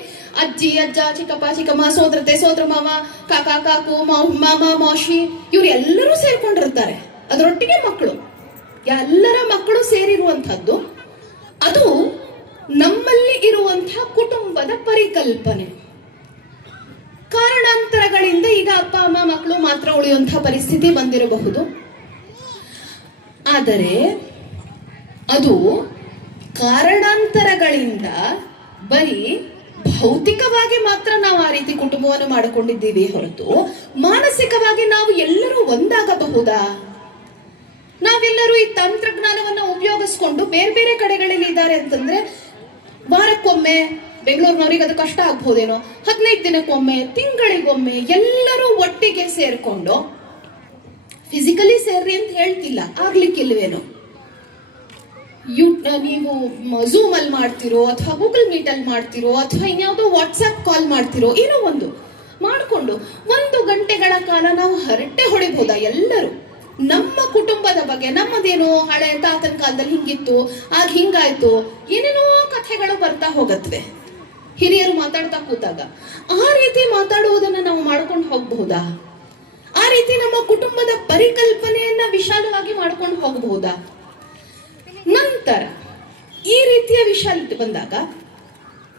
ಅಜ್ಜಿ ಅಜ್ಜ, ಚಿಕ್ಕಪ್ಪ ಚಿಕ್ಕಮ್ಮ, ಸೋದರತೆ ಸೋದರ ಮಾವ, ಕಾಕ ಕಾಕು, ಮಾಮ ಮಾಷಿ, ಇವ್ರು ಎಲ್ಲರೂ ಸೇರ್ಕೊಂಡಿರ್ತಾರೆ. ಅದರೊಟ್ಟಿಗೆ ಮಕ್ಕಳು, ಎಲ್ಲರ ಮಕ್ಕಳು ಸೇರಿರುವಂತಹದ್ದು ಅದು ನಮ್ಮಲ್ಲಿ ಇರುವಂತಹ ಕುಟುಂಬದ ಪರಿಕಲ್ಪನೆ. ಕಾರಣಾಂತರಗಳಿಂದ ಈಗ ಅಪ್ಪ ಅಮ್ಮ ಮಕ್ಕಳು ಮಾತ್ರ ಉಳಿಯುವಂತಹ ಪರಿಸ್ಥಿತಿ ಬಂದಿರಬಹುದು. ಆದರೆ ಅದು ಕಾರಣಾಂತರಗಳಿಂದ ಬರೀ ಭೌತಿಕವಾಗಿ ಮಾತ್ರ ನಾವು ಆ ರೀತಿ ಕುಟುಂಬವನ್ನು ಮಾಡಿಕೊಂಡಿದ್ದೀವಿ ಹೊರತು ಮಾನಸಿಕವಾಗಿ ನಾವು ಎಲ್ಲರೂ ಒಂದಾಗಬಹುದಾ? ನಾವೆಲ್ಲರೂ ಈ ತಂತ್ರಜ್ಞಾನವನ್ನ ಉಪಯೋಗಿಸ್ಕೊಂಡು ಬೇರೆ ಬೇರೆ ಕಡೆಗಳಲ್ಲಿ ಇದ್ದಾರೆ ಅಂತಂದ್ರೆ ವಾರಕ್ಕೊಮ್ಮೆ, ಬೆಂಗಳೂರಿನವ್ರಿಗೆ ಅದು ಕಷ್ಟ ಆಗ್ಬೋದೇನೋ, 15 ದಿನಕ್ಕೊಮ್ಮೆ, ತಿಂಗಳಿಗೊಮ್ಮೆ ಎಲ್ಲರೂ ಒಟ್ಟಿಗೆ ಸೇರ್ಕೊಂಡು, ಫಿಸಿಕಲಿ ಸೇರ್ರಿ ಅಂತ ಹೇಳ್ತಿಲ್ಲ, ಆಗ್ಲಿಕ್ಕಿಲ್ವೇನೋ, ನೀವು ಝೂಮ್ ಅಲ್ಲಿ ಮಾಡ್ತಿರೋ ಅಥವಾ ಗೂಗಲ್ ಮೀಟ್ ಅಲ್ಲಿ ಮಾಡ್ತಿರೋ ಅಥವಾ ಇನ್ಯಾವುದೋ ವಾಟ್ಸ್ಆಪ್ ಕಾಲ್ ಮಾಡ್ತಿರೋ, ಏನೋ ಒಂದು ಮಾಡಿಕೊಂಡು 1 ಗಂಟೆಗಳ ಕಾಲ ನಾವು ಹರಟೆ ಹೊಡಿಬಹುದಾ? ಎಲ್ಲರೂ ನಮ್ಮ ಕುಟುಂಬದ ಬಗ್ಗೆ, ನಮ್ಮದೇನೋ ಹಳೆ ತಾತನ ಕಾಲದಲ್ಲಿ ಹಿಂಗಿತ್ತು, ಆಗ ಹಿಂಗಾಯ್ತು, ಏನೇನೋ ಕಥೆಗಳು ಬರ್ತಾ ಹೋಗತ್ವೆ ಹಿರಿಯರು ಮಾತಾಡ್ತಾ ಕೂತಾಗ. ಆ ರೀತಿ ಮಾತಾಡುವುದನ್ನ ನಾವು ಮಾಡ್ಕೊಂಡು ಹೋಗಬಹುದಾ? ಆ ರೀತಿ ನಮ್ಮ ಕುಟುಂಬದ ಪರಿಕಲ್ಪನೆಯನ್ನ ವಿಶಾಲವಾಗಿ ಮಾಡ್ಕೊಂಡು ಹೋಗಬಹುದಾ? ನಂತರ ಈ ರೀತಿಯ ವಿಶಾಲತೆ ಬಂದಾಗ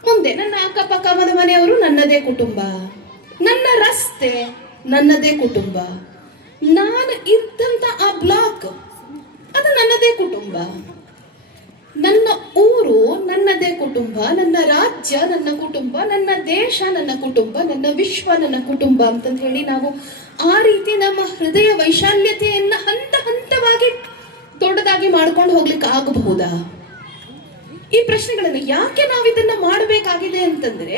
ಮುಂದೆ ನನ್ನ ಅಕ್ಕಪಕ್ಕ ಮನೆಯವರು ನನ್ನದೇ ಕುಟುಂಬ, ನನ್ನ ರಸ್ತೆ ನನ್ನದೇ ಕುಟುಂಬ, ನಾನು ಇದ್ದಂತ ಆ ಬ್ಲಾಕ್ ಅದು ನನ್ನದೇ ಕುಟುಂಬ, ನನ್ನ ಊರು ಊರು ನನ್ನದೇ ಕುಟುಂಬ, ನನ್ನ ರಾಜ್ಯ ನನ್ನ ಕುಟುಂಬ, ನನ್ನ ದೇಶ ನನ್ನ ಕುಟುಂಬ, ನನ್ನ ವಿಶ್ವ ನನ್ನ ಕುಟುಂಬ ಅಂತಂತ ಹೇಳಿ ನಾವು ಆ ರೀತಿ ನಮ್ಮ ಹೃದಯ ವೈಶಾಲ್ಯತೆಯನ್ನ ಹಂತ ಹಂತವಾಗಿ ದೊಡ್ಡದಾಗಿ ಮಾಡ್ಕೊಂಡು ಹೋಗ್ಲಿಕ್ಕೆ ಆಗಬಹುದಾ? ಈ ಪ್ರಶ್ನೆಗಳನ್ನ ಯಾಕೆ ನಾವು ಇದನ್ನ ಮಾಡಬೇಕಾಗಿದೆ ಅಂತಂದ್ರೆ,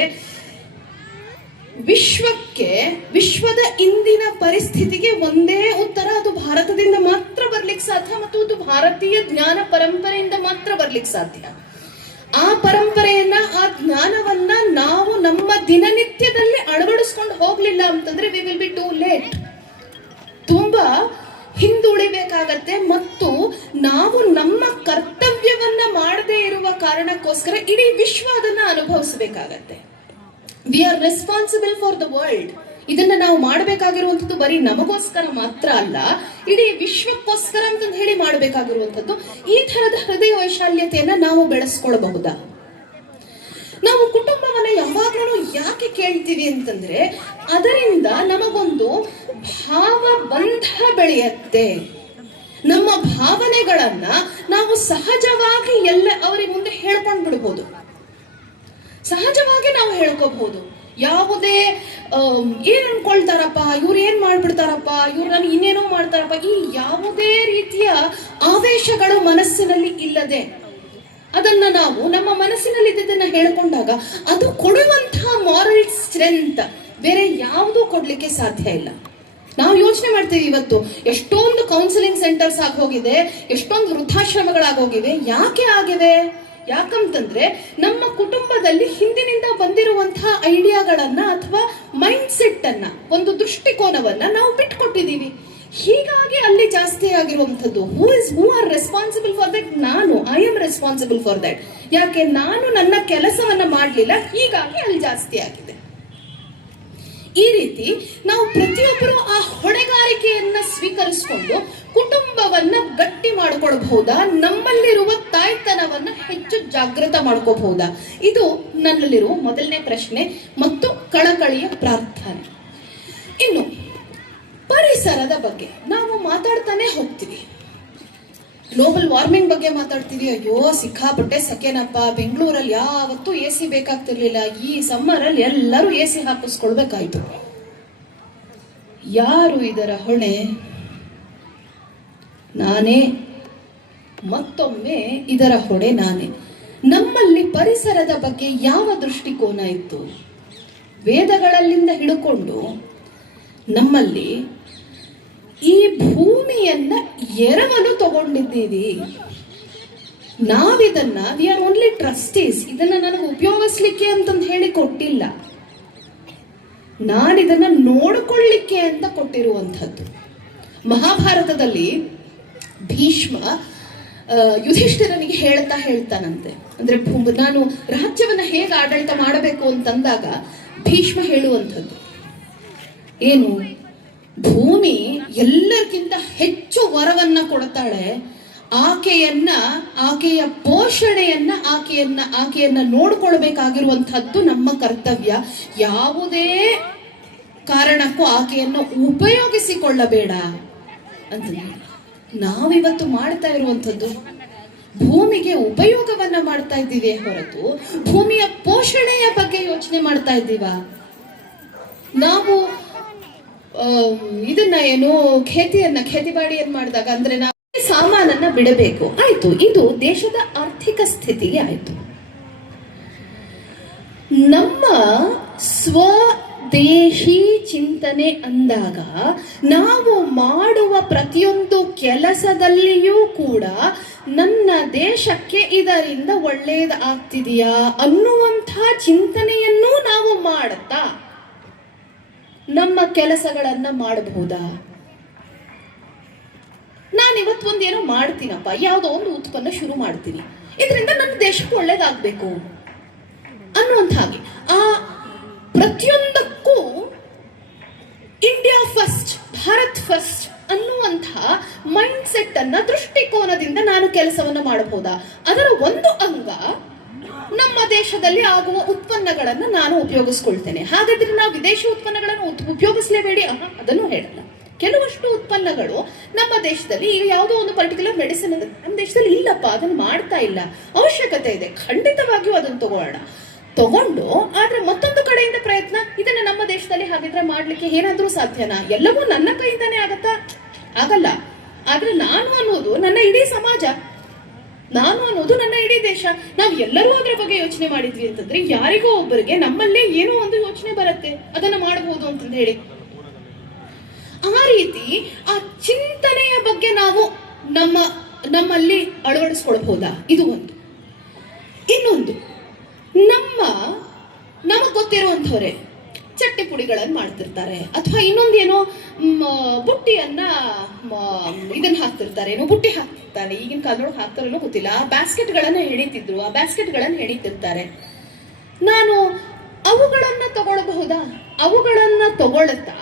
ವಿಶ್ವದ ಇಂದಿನ ಪರಿಸ್ಥಿತಿಗೆ ಒಂದೇ ಉತ್ತರ, ಅದು ಭಾರತದಿಂದ ಮಾತ್ರ ಬರ್ಲಿಕ್ಕೆ ಸಾಧ್ಯ ಮತ್ತು ಅದು ಭಾರತೀಯ ಜ್ಞಾನ ಪರಂಪರೆಯಿಂದ ಮಾತ್ರ ಬರ್ಲಿಕ್ಕೆ ಸಾಧ್ಯ. ಆ ಪರಂಪರೆಯನ್ನ, ಆ ಜ್ಞಾನವನ್ನ ನಾವು ನಮ್ಮ ದಿನನಿತ್ಯದಲ್ಲಿ ಅಳವಡಿಸ್ಕೊಂಡು ಹೋಗ್ಲಿಲ್ಲ ಅಂತಂದ್ರೆ we will be too late. ತುಂಬಾ ಹಿಂದುಳಿಬೇಕಾಗತ್ತೆ ಮತ್ತು ನಾವು ನಮ್ಮ ಕರ್ತವ್ಯವನ್ನ ಮಾಡದೇ ಇರುವ ಕಾರಣಕ್ಕೋಸ್ಕರ ಇಡೀ ವಿಶ್ವ ಅದನ್ನ ಅನುಭವಿಸಬೇಕಾಗತ್ತೆ. We are responsible for the world. ಇದನ್ನ ನಾವು ಮಾಡಬೇಕಾಗಿರುವಂಥದ್ದು ಬರೀ ನಮಗೋಸ್ಕರ ಮಾತ್ರ ಅಲ್ಲ, ಇಡೀ ವಿಶ್ವಕ್ಕೋಸ್ಕರ ಅಂತ ಹೇಳಿ ಮಾಡಬೇಕಾಗಿರುವಂಥದ್ದು. ಈ ತರದ ಹೃದಯ ವೈಶಾಲ್ಯತೆಯನ್ನ ನಾವು ಬೆಳೆಸ್ಕೊಳ್ಬಹುದಾ? ನಾವು ಕುಟುಂಬವನ್ನ ಯಾವಾಗಲೂ ಯಾಕೆ ಕೇಳ್ತೀವಿ ಅಂತಂದ್ರೆ, ಅದರಿಂದ ನಮಗೊಂದು ಭಾವಬಂಧ ಬೆಳೆಯತ್ತೆ. ನಮ್ಮ ಭಾವನೆಗಳನ್ನ ನಾವು ಸಹಜವಾಗಿ ಎಲ್ಲ ಅವರಿಗೆ ಮುಂದೆ ಹೇಳ್ಕೊಂಡ್ ಬಿಡ್ಬೋದು, ಸಹಜವಾಗಿ ನಾವು ಹೇಳ್ಕೋಬಹುದು. ಯಾವುದೇ ಏನ್ ಅನ್ಕೊಳ್ತಾರಪ್ಪ, ಇವ್ರು ಏನ್ ಮಾಡ್ಬಿಡ್ತಾರಪ್ಪ, ಇವ್ರು ನನಗೆ ಇನ್ನೇನೋ ಮಾಡ್ತಾರಪ್ಪ, ಈ ಯಾವುದೇ ರೀತಿಯ ಆವೇಶಗಳು ಮನಸ್ಸಿನಲ್ಲಿ ಇಲ್ಲದೆ ಅದನ್ನ ನಾವು ನಮ್ಮ ಮನಸ್ಸಿನಲ್ಲಿ ಇದನ್ನ ಹೇಳ್ಕೊಂಡಾಗ ಅದು ಕೊಡುವಂತಹ ಮಾರಲ್ ಸ್ಟ್ರೆಂತ್ ಬೇರೆ ಯಾವುದೂ ಕೊಡ್ಲಿಕ್ಕೆ ಸಾಧ್ಯ ಇಲ್ಲ. ನಾವು ಯೋಚನೆ ಮಾಡ್ತೀವಿ, ಇವತ್ತು ಎಷ್ಟೊಂದು ಕೌನ್ಸಿಲಿಂಗ್ ಸೆಂಟರ್ಸ್ ಆಗೋಗಿದೆ, ಎಷ್ಟೊಂದು ವೃದ್ಧಾಶ್ರಮಗಳಾಗೋಗಿವೆ. ಯಾಕೆ ಆಗಿವೆ? ಯಾಕಂತಂದ್ರೆ ನಮ್ಮ ಕುಟುಂಬದಲ್ಲಿ ಹಿಂದಿನಿಂದ ಬಂದಿರುವಂತಹ ಐಡಿಯಾಗಳನ್ನ ಅಥವಾ ಮೈಂಡ್ ಸೆಟ್ ಅನ್ನ, ಒಂದು ದೃಷ್ಟಿಕೋನವನ್ನ ನಾವು ಬಿಟ್ಕೊಟ್ಟಿದೀವಿ. ಹೀಗಾಗಿ ಅಲ್ಲಿ ಜಾಸ್ತಿ ಆಗಿರುವಂತದ್ದು. Who are responsible for that? I am responsible for that. ಯಾಕೆ? ನಾನು ನನ್ನ ಕೆಲಸವನ್ನ ಮಾಡ್ಲಿಲ್ಲ, ಹೀಗಾಗಿ ಅಲ್ಲಿ ಜಾಸ್ತಿ ಆಗಿದೆ. ಈ ರೀತಿ ನಾವು ಪ್ರತಿಯೊಬ್ಬರು ಆ ಹೊಣೆಗಾರಿಕೆಯನ್ನ ಸ್ವೀಕರಿಸಿಕೊಂಡು ಕುಟುಂಬವನ್ನ ಗಟ್ಟಿ ಮಾಡ್ಕೊಳ್ಬಹುದಾ? ನಮ್ಮಲ್ಲಿರುವ ತಾಯ್ತನವನ್ನ ಹೆಚ್ಚು ಜಾಗೃತ ಮಾಡ್ಕೋಬಹುದಾ? ಇದು ನನ್ನಲ್ಲಿರುವ ಮೊದಲನೇ ಪ್ರಶ್ನೆ ಮತ್ತು ಕಳಕಳಿಯ ಪ್ರಾರ್ಥನೆ. ಇನ್ನು ಪರಿಸರದ ಬಗ್ಗೆ ನಾವು ಮಾತಾಡ್ತಾನೆ ಹೋಗ್ತೀವಿ. ಗ್ಲೋಬಲ್ ವಾರ್ಮಿಂಗ್ ಬಗ್ಗೆ ಮಾತಾಡ್ತೀವಿ. ಅಯ್ಯೋ ಸಿಕ್ಕಾಪಟ್ಟೆ ಸೆಕೆನಪ್ಪ, ಬೆಂಗಳೂರಲ್ಲಿ ಯಾವತ್ತೂ AC ಬೇಕಾಗ್ತಿರ್ಲಿಲ್ಲ, ಈ ಸಮ್ಮರ್ ಅಲ್ಲಿ ಎಲ್ಲರೂ AC ಹಾಕಿಸ್ಕೊಳ್ಬೇಕಾಯ್ತು. ಯಾರು ಇದರ ಹೊಣೆ? ನಾನೇ. ಮತ್ತೊಮ್ಮೆ ಇದರ ಹೊಣೆ ನಾನೇ. ನಮ್ಮಲ್ಲಿ ಪರಿಸರದ ಬಗ್ಗೆ ಯಾವ ದೃಷ್ಟಿಕೋನ ಇತ್ತು? ವೇದಗಳಲ್ಲಿಂದ ಹಿಡ್ಕೊಂಡು ನಮ್ಮಲ್ಲಿ ಈ ಭೂಮಿಯನ್ನ ಎರವಲು ತಗೊಂಡಿದ್ದೀವಿ. ನಾವಿದನ್ನ ವಿ ಆರ್ ಓನ್ಲಿ ಟ್ರಸ್ಟೀಸ್. ಇದನ್ನ ನನಗೆ ಉಪಯೋಗಿಸ್ಲಿಕ್ಕೆ ಅಂತಂದು ಹೇಳಿ ಕೊಟ್ಟಿಲ್ಲ, ನಾನಿದನ್ನ ನೋಡ್ಕೊಳ್ಳಿಕ್ಕೆ ಅಂತ ಕೊಟ್ಟಿರುವಂಥದ್ದು. ಮಹಾಭಾರತದಲ್ಲಿ ಭೀಷ್ಮ ಯುಧಿಷ್ಠಿರನಿಗೆ ಹೇಳ್ತಾನಂತೆ, ಅಂದ್ರೆ ನಾನು ರಾಜ್ಯವನ್ನ ಹೇಗೆ ಆಡಳಿತ ಮಾಡಬೇಕು ಅಂತಂದಾಗ ಭೀಷ್ಮ ಹೇಳುವಂಥದ್ದು ಏನು? ಭೂಮಿ ಎಲ್ಲರಿಗಿಂತ ಹೆಚ್ಚು ವರವನ್ನ ಕೊಡ್ತಾಳೆ, ಆಕೆಯ ಪೋಷಣೆಯನ್ನ ಆಕೆಯನ್ನ ನೋಡ್ಕೊಳ್ಬೇಕಾಗಿರುವಂತಹದ್ದು ನಮ್ಮ ಕರ್ತವ್ಯ. ಯಾವುದೇ ಕಾರಣಕ್ಕೂ ಆಕೆಯನ್ನು ಉಪಯೋಗಿಸಿಕೊಳ್ಳಬೇಡ ಅಂತ ನಾವಿವತ್ತು ಮಾಡ್ತಾ ಇರುವಂಥದ್ದು. ಭೂಮಿಗೆ ಉಪಯೋಗವನ್ನ ಮಾಡ್ತಾ ಇದ್ದೀವಿ ಹೊರತು ಭೂಮಿಯ ಪೋಷಣೆಯ ಬಗ್ಗೆ ಯೋಚನೆ ಮಾಡ್ತಾ ಇದ್ದೀವ? ನಾವು ಇದನ್ನ ಏನು ಖೇತಿ ಬಾಡಿಯನ್ನು ಮಾಡಿದಾಗ ಅಂದ್ರೆ ನಾವು ಸಾಮಾನನ್ನ ಬಿಡಬೇಕು, ಆಯ್ತು, ಇದು ದೇಶದ ಆರ್ಥಿಕ ಸ್ಥಿತಿಗೆ ಆಯ್ತು. ನಮ್ಮ ಸ್ವದೇಶಿ ಚಿಂತನೆ ಅಂದಾಗ ನಾವು ಮಾಡುವ ಪ್ರತಿಯೊಂದು ಕೆಲಸದಲ್ಲಿಯೂ ಕೂಡ ನನ್ನ ದೇಶಕ್ಕೆ ಇದರಿಂದ ಒಳ್ಳೆಯದಾಗ್ತಿದೆಯಾ ಅನ್ನುವಂಥ ಚಿಂತನೆಯನ್ನೂ ನಾವು ಮಾಡುತ್ತಾ ನಮ್ಮ ಕೆಲಸಗಳನ್ನ ಮಾಡಬಹುದಾ? ನಾನಿವತ್ತು ಒಂದೇನೋ ಮಾಡ್ತೀನಪ್ಪ, ಯಾವುದೋ ಒಂದು ಉತ್ಪನ್ನ ಶುರು ಮಾಡ್ತೀನಿ, ಇದರಿಂದ ನನ್ನ ದೇಶಕ್ಕೆ ಒಳ್ಳೇದಾಗಬೇಕು ಅನ್ನುವಂಥ ಹಾಗೆ ಆ ಪ್ರತಿಯೊಂದಕ್ಕೂ ಇಂಡಿಯಾ ಫಸ್ಟ್, ಭಾರತ್ ಫಸ್ಟ್ ಅನ್ನುವಂಥ ಮೈಂಡ್ ಸೆಟ್ ಅನ್ನ ದೃಷ್ಟಿಕೋನದಿಂದ ನಾನು ಕೆಲಸವನ್ನ ಮಾಡಬಹುದಾ? ಅದರ ಒಂದು ಅಂಗ ನಮ್ಮ ದೇಶದಲ್ಲಿ ಆಗುವ ಉತ್ಪನ್ನಗಳನ್ನು ನಾನು ಉಪಯೋಗಿಸ್ಕೊಳ್ತೇನೆ. ಹಾಗಾದ್ರೆ ನಾವು ವಿದೇಶಿ ಉತ್ಪನ್ನಗಳನ್ನು ಉಪಯೋಗಿಸಲೇಬೇಡಿ ಅದನ್ನು ಹೇಳಲ್ಲ. ಕೆಲವಷ್ಟು ಉತ್ಪನ್ನಗಳು ನಮ್ಮ ದೇಶದಲ್ಲಿ ಈಗ ಯಾವುದೋ ಒಂದು ಪರ್ಟಿಕ್ಯುಲರ್ ಮೆಡಿಸಿನ್ ಇದೆ, ನಮ್ಮ ದೇಶದಲ್ಲಿ ಇಲ್ಲಪ್ಪ, ಅದನ್ನು ಮಾಡ್ತಾ ಇಲ್ಲ, ಅವಶ್ಯಕತೆ ಇದೆ, ಖಂಡಿತವಾಗಿಯೂ ಅದನ್ನು ತಗೊಂಡು ಆದ್ರೆ ಮತ್ತೊಂದು ಕಡೆಯಿಂದ ಪ್ರಯತ್ನ, ಇದನ್ನ ನಮ್ಮ ದೇಶದಲ್ಲಿ ಹಾಗಿದ್ರೆ ಮಾಡ್ಲಿಕ್ಕೆ ಏನಾದ್ರೂ ಸಾಧ್ಯನಾ? ಎಲ್ಲವೂ ನನ್ನ ಕೈಯಿಂದಾನೇ ಆಗತ್ತಾ? ಆಗಲ್ಲ. ಆದ್ರೆ ನಾನು ಅನ್ನೋದು ನನ್ನ ಇಡೀ ಸಮಾಜ, ನಾನು ಅನ್ನೋದು ನನ್ನ ಇಡೀ ದೇಶ. ನಾವು ಎಲ್ಲರೂ ಅದ್ರ ಬಗ್ಗೆ ಯೋಚನೆ ಮಾಡಿದ್ವಿ ಅಂತಂದ್ರೆ ಯಾರಿಗೋ ಒಬ್ಬರಿಗೆ ನಮ್ಮಲ್ಲೇ ಏನೋ ಒಂದು ಯೋಚನೆ ಬರುತ್ತೆ, ಅದನ್ನ ಮಾಡಬಹುದು ಅಂತಂದು ಹೇಳಿ. ಆ ರೀತಿ ಆ ಚಿಂತನೆಯ ಬಗ್ಗೆ ನಾವು ನಮ್ಮಲ್ಲಿ ಅಳವಡಿಸ್ಕೊಳ್ಬಹುದಾ? ಇದು ಒಂದು. ಇನ್ನೊಂದು, ನಮಗ್ ಗೊತ್ತಿರುವಂಥವ್ರೆ ಚಟ್ಟೆ ಪುಡಿಗಳನ್ನು ಮಾಡ್ತಿರ್ತಾರೆ, ಅಥವಾ ಇನ್ನೊಂದೇನೋ ಬುಟ್ಟಿಯನ್ನ ಇದನ್ನ ಹಾಕ್ತಿರ್ತಾರೆ, ಏನೋ ಬುಟ್ಟಿ ಹಾಕ್ತಿರ್ತಾರೆ, ಈಗಿನ ಕಾಲದೊಳಗೆ ಹಾಕ್ತಾರೇನೋ ಗೊತ್ತಿಲ್ಲ. ಆ ಬ್ಯಾಸ್ಕೆಟ್ಗಳನ್ನ ಹೆಣಿತಿದ್ರು, ಆ ಬ್ಯಾಸ್ಕೆಟ್ಗಳನ್ನ ಹೆಣಿತಿರ್ತಾರೆ. ನಾನು ಅವುಗಳನ್ನ ತಗೊಳ್ಬಹುದಾ? ಅವುಗಳನ್ನ ತಗೊಳ್ತಾ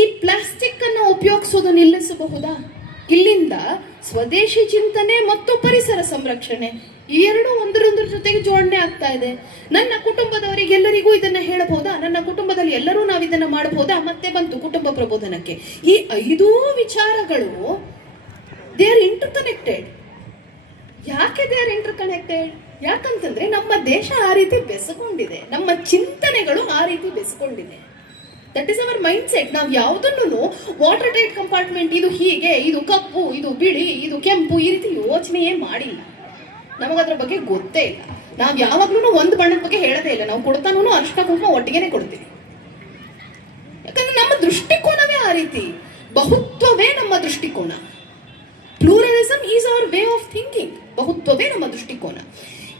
ಈ ಪ್ಲಾಸ್ಟಿಕ್ ಅನ್ನ ಉಪಯೋಗಿಸೋದು ನಿಲ್ಲಿಸಬಹುದಾ? ಇಲ್ಲಿಂದ ಸ್ವದೇಶಿ ಚಿಂತನೆ ಮತ್ತು ಪರಿಸರ ಸಂರಕ್ಷಣೆ ಈ ಎರಡು ಒಂದರೊಂದರ ಜೊತೆಗೆ ಜೋಡಣೆ ಆಗ್ತಾ ಇದೆ. ನನ್ನ ಕುಟುಂಬದವರಿಗೆಲ್ಲರಿಗೂ ಇದನ್ನ ಹೇಳಬಹುದಾ? ನನ್ನ ಕುಟುಂಬದಲ್ಲಿ ಎಲ್ಲರೂ ನಾವು ಇದನ್ನ ಮಾಡಬಹುದಾ? ಮತ್ತೆ ಬಂತು ಕುಟುಂಬ ಪ್ರಬೋಧನಕ್ಕೆ. ಈ 5 ವಿಚಾರಗಳು ದೇ ಆರ್ ಇಂಟರ್ ಕನೆಕ್ಟೆಡ್. ಯಾಕೆ ದೇ ಆರ್ ಇಂಟರ್ ಕನೆಕ್ಟೆಡ್? ಯಾಕಂತಂದ್ರೆ ನಮ್ಮ ದೇಶ ಆ ರೀತಿ ಬೆಸಗೊಂಡಿದೆ, ನಮ್ಮ ಚಿಂತನೆಗಳು ಆ ರೀತಿ ಬೆಸಗೊಂಡಿದೆ. That is our mind set. ನಾವು ಯಾವುದನ್ನು ವಾಟರ್ ಟೈಟ್ ಕಂಪಾರ್ಟ್ಮೆಂಟ್, ಇದು ಹೀಗೆ, ಇದು ಕಪ್ಪು, ಇದು ಬಿಳಿ, ಇದು ಕೆಂಪು, ಈ ರೀತಿ ಯೋಚನೆಯೇ ಮಾಡಿಲ್ಲ. ನಮಗದ್ರ ಬಗ್ಗೆ ಗೊತ್ತೇ ಇಲ್ಲ. ನಾವು ಯಾವಾಗ್ಲೂ ಒಂದು ಬಣ್ಣದ ಬಗ್ಗೆ ಹೇಳದೇ ಇಲ್ಲ. ನಾವು ಕೊಡ್ತಾನೂ ಅರ್ಶಿನ ಕುಂಕುಮ ಒಟ್ಟಿಗೆನೆ ಕೊಡ್ತೀವಿ. ಯಾಕಂದ್ರೆ ನಮ್ಮ ದೃಷ್ಟಿಕೋನವೇ ಆ ರೀತಿ. ಬಹುತ್ವವೇ ನಮ್ಮ ದೃಷ್ಟಿಕೋನ. Pluralism is our way of thinking. ಬಹುತ್ವವೇ ನಮ್ಮ ದೃಷ್ಟಿಕೋನ.